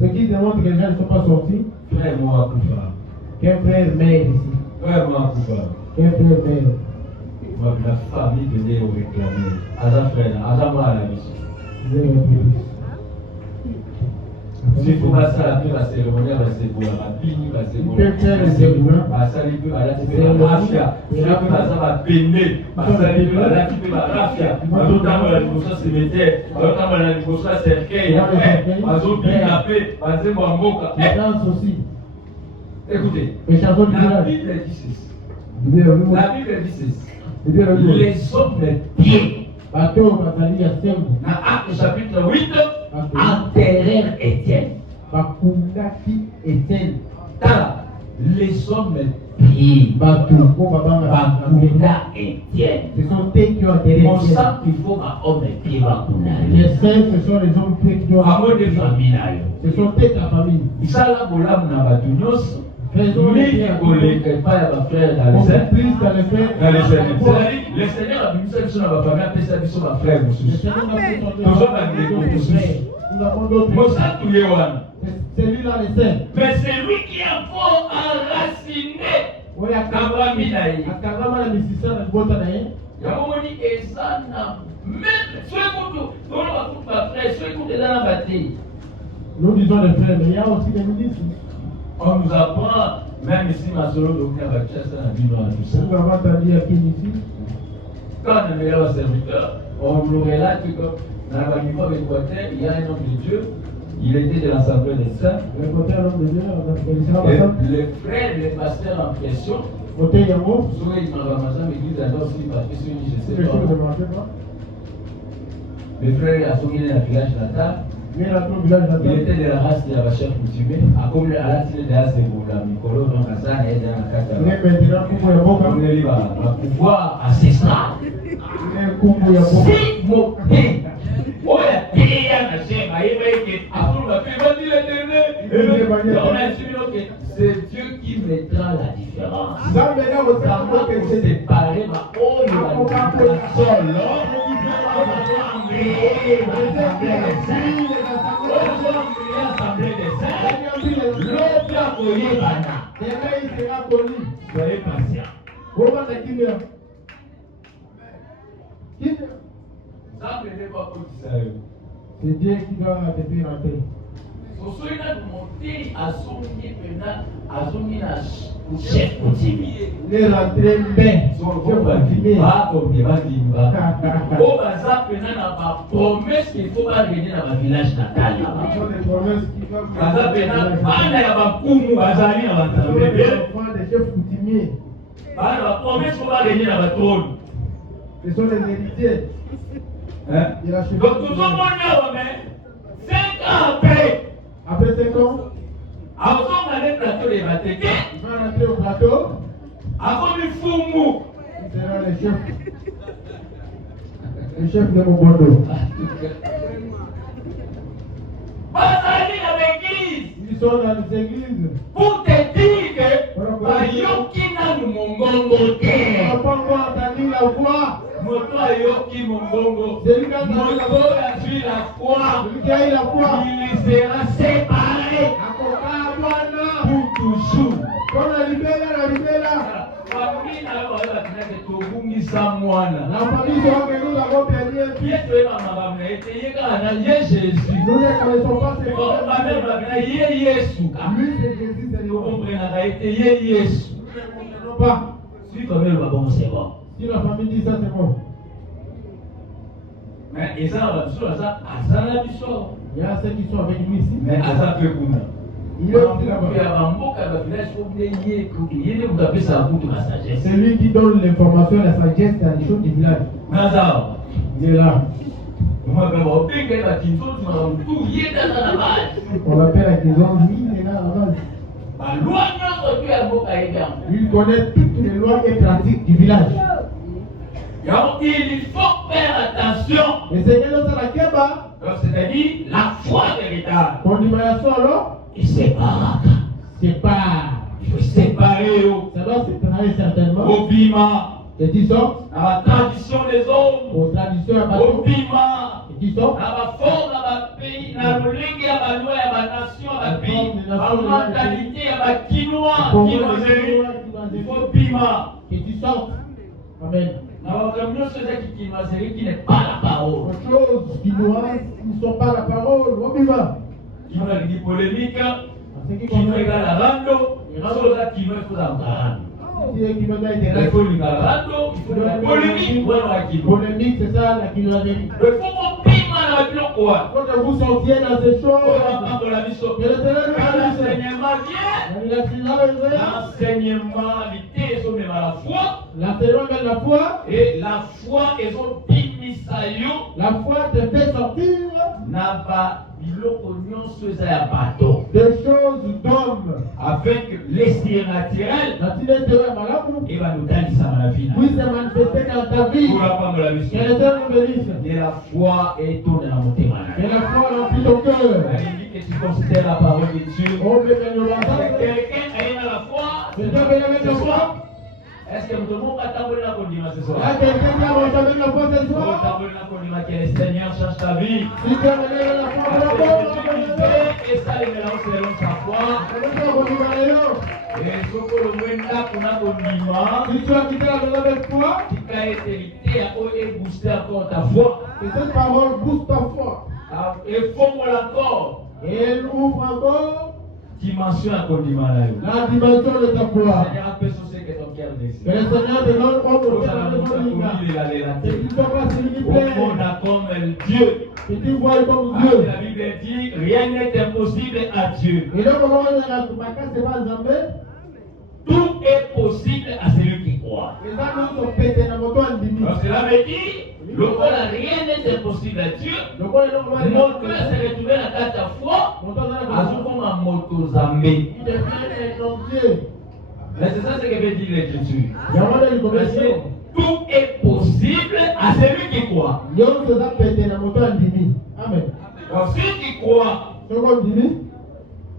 Ce qui démontre que les gens ne sont pas sortis. Frère, moi, Qu'un frère mère ici. frère, moi, Qu'un frère mère. la famille venait au réclamer. Aza frère, Aza moi à la mission. Si vous passez à la cérémonie, c'est pour la pini, c'est pour la mafia. Si vous passez à la péné, c'est la mafia. Notamment la négociation cimetière, notamment la négociation cercueil, La danse aussi. écoutez, Les chansons du la village. Bible dit ceci. La Bible dit ceci. Les hommes de pied. bateau bazali ya sembo. Dans Acte chapitre 8, enterrèrent Étienne. Bakundaki Etienne. Tala, les hommes de pied. Bateau ko babanga Bakunda Étienne. Ce sont eux qui ont enterré On Etienne. sent qu'il faut un homme de pied Bakunda. Les saints, ce sont les hommes qui ont Amour de famille. Ce sont eux ta famille. Isala Bolam Nabatunos. Faisons Mais il ne pas à frère dans les airs. plus dans les faits. Dans les airs. C'est-à-dire, le Seigneur a mis ça sur ma famille, appelle ça sur ma frère. Le Seigneur a fait son Nous avons un Nous avons d'autres. C'est lui-là les saints. Mais c'est lui qui a fort enraciné. Oui, akangama na misisa na bota na ye. Yamoni ezana. Même ceux qui ont ma frère, ceux qui ont dans la bataille. Nous disons les frères, mais il y a aussi des ministres. On nous apprend, même ici, ma solo, donc il y a la chasse dans la Bible. Nous avons entendu à qui ici. Quand on est meilleur serviteur, on nous relate que dans le niveau d'Équateur, il y a un homme de Dieu, il était de l'Assemblée des Saints. Le côté l'homme de Dieu, le frère, le pasteur en question, côté Yango, soit il m'a ramassé l'église alors aussi parce que je sais pas. Le frère a soumis dans le village natal. Il était de la race de la chef coutumier. A comme à la télé de la Ségoula, Mikolo, Ramazan et dans la Kata. On est libre à pouvoir ancestral. Si mon pays, on a payé à la chaîne, on a assuré que c'est Dieu qui mettra la différence. C'est séparé, mais oh, il va soyez patient. C'est Dieu qui va te faire rentrer. Les rentrer bien. Promesse qu'il faut pas venir dans ma village natal. Ce sont les héritiers. Donc tout le monde est 5 ans après. Après 5 ans, avant d'aller au plateau des Mateke, il va rentrer au plateau. avant du Fumu, Il sera le chef. Le chef de Mobondo. Bazali dans l'église. Ils sont dans les églises. Pour te dire que Bayoki n'a mongongo te. On n'a pas encore entendu la voix. Moto Ayoki mongongo. C'est lui qui a entendu la Moto voix. a vu la foi. Celui qui a eu la voix. Il sera séparé. Akoka Bwana. Pour toujours. Quand la libère. Famille na yo ba tena ke to bungisa mwana. La famille sera que nous avons perdu un fils. Yesu ema mama ete yeka na Jésus. Nous ne connaissons pas ses Ba parents. ba Yesu ka. Lui, c'est Jésus, c'est Nous nous. comprenons na ete Yesu. Nous ne comprenons pas. Si famille va bon c'est bon. Si la famille dit ça, c'est bon. Mais eza ba biso eza azala biso. Il y a ceux qui sont avec nous ici. Mais aza pe kuna. Il est aussi là-bas. C'est C'est lui qui donne l'information, la sagesse dans les choses du village. Il est là. On l'appelle à Kizon, lui, il est là à la base. Il connaît toutes les lois et pratiques du village. Il faut faire attention. Et Seigneur, c'est la Keba. C'est-à-dire la foi véritable. Pour l'humanité, alors, Il sépare. il faut séparer. Ça doit séparer certainement. Au bima. Et qui sont Dans la tradition des hommes. aux traditions à Au bateau. bima. Et qui sont Dans la forme, dans le pays, dans le lingue, dans la loi, dans la nation, dans le pays, dans la mentalité, dans la quinoa, il faut bima. Et qui sont. Amen. Dans la communauté, c'est qui n'est pas la parole. Autre chose qui nous rend, qui ne sont pas la parole. Au bima. Qui nous dit polémique, En ce qui qui nous concerne égale la rando, il faut la qui nous faut la rando. qui est qui me donne des Il faut la rando, il faut la polémique, ou alors la qui nous. polémique, c'est ça la qui nous a dit. Il faut qu'on bima dans le bloc quoi. Quand vous sortiez dans ces choses, On va prendre la mission. que le Seigneur nous a dit, L'enseignement vient. L'enseignement, l'idée, ils ont même à la foi. l'enseignement mène la foi. Et la foi, ils ont bimisayo. La foi te fait sortir Naba biloko nyonso eza ya bato. des choses d'hommes. Avec l'esprit naturel. La tine de malamu. Et va nous donner ça dans la vie. Oui, c'est manifesté dans ta vie. Pour la prendre la Que mission. le Seigneur nous bénisse. Et la foi est tournée dans mon témoin. Que la foi remplit ton cœur. Elle dit que tu considères la parole de Dieu. Oh, mais nous l'entendons. Quelqu'un a eu la foi. C'est toi qui as avec la foi. Est-ce que tout le monde a tambouré la condima ce soir? Là, quelqu'un qui a reçu avec la foi ce Oh, soir. tambouré la condima que le Seigneur change ta vie. Si tu as mené la foi, Parce que bravo. et ça, il mélange selon sa foi. Et ce que le Wenda qu'on a condima, Si tu as quitté la maison avec foi, qui a été lité à booster encore ta foi. et cette parole booste ta foi. Et forme encore. Et elle ouvre encore Dimension à condima là. la dimension de ta foi. Seigneur, peu sur ce que ton cœur Que désire. le Seigneur te donne homme au Pour cœur ça, de nous ton avons livre. connu la Et relative. tu ne sois pas celui qui Au plaît. monde comme Dieu. Que tu vois comme Ah, Dieu. la Bible dit rien n'est impossible à Dieu. Et donc, comment on a ma casse, c'est pas Zambé. Tout est possible à celui qui croit. Et ça, nous sommes pétés dans mon toit en demi. Donc cela veut dire le corps rien n'est impossible à Dieu. Le quoi, il est normal. Mon cœur s'est retrouvé dans ta foi. Mon toit, À ce moment, moto zambé. il devient un homme Dieu. Mais c'est ça ce que veut dire l'Écriture. Il y a un modèle de Parce que conversion. tout est possible à celui qui croit. Nous sommes pétés dans mon toit en demi. Amen. Donc celui qui croit Ce qu'on dit,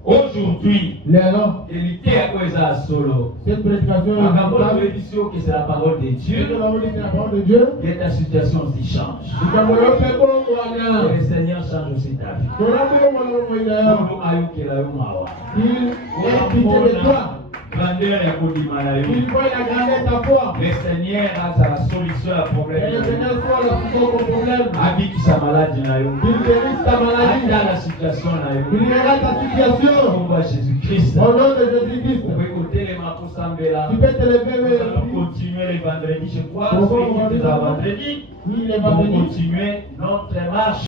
aujourd'hui, les là, éviter à quoi ça solo. cette prédication est Acabou importante. l'édition que c'est la parole de Dieu, Dieu. nous avons dit que la parole de Dieu. Et ta situation aussi change. Nous avons le fait bon, Et voilà. le Seigneur change aussi ta vie. Nous avons le d'ailleurs. Nous ayons qu'il a eu mawa. Il est pitié de toi. Grandeur et condiment la Il vie. faut la garder ta foi. Le Seigneur a sa solution à Et le problème. Seigneur soit la solution au problème. Habite sa maladie na yo. Il guérit ta maladie. Dans la situation na yo. Il ira ta situation. On voit Jésus-Christ. Au nom de Jésus-Christ. On peut écouter les Marcos Sambela. Tu peux te lever, On va continuer les vendredis, je crois. Pourquoi Celui qui était à vendredi. oui, les On va vendredis. continuer notre marche.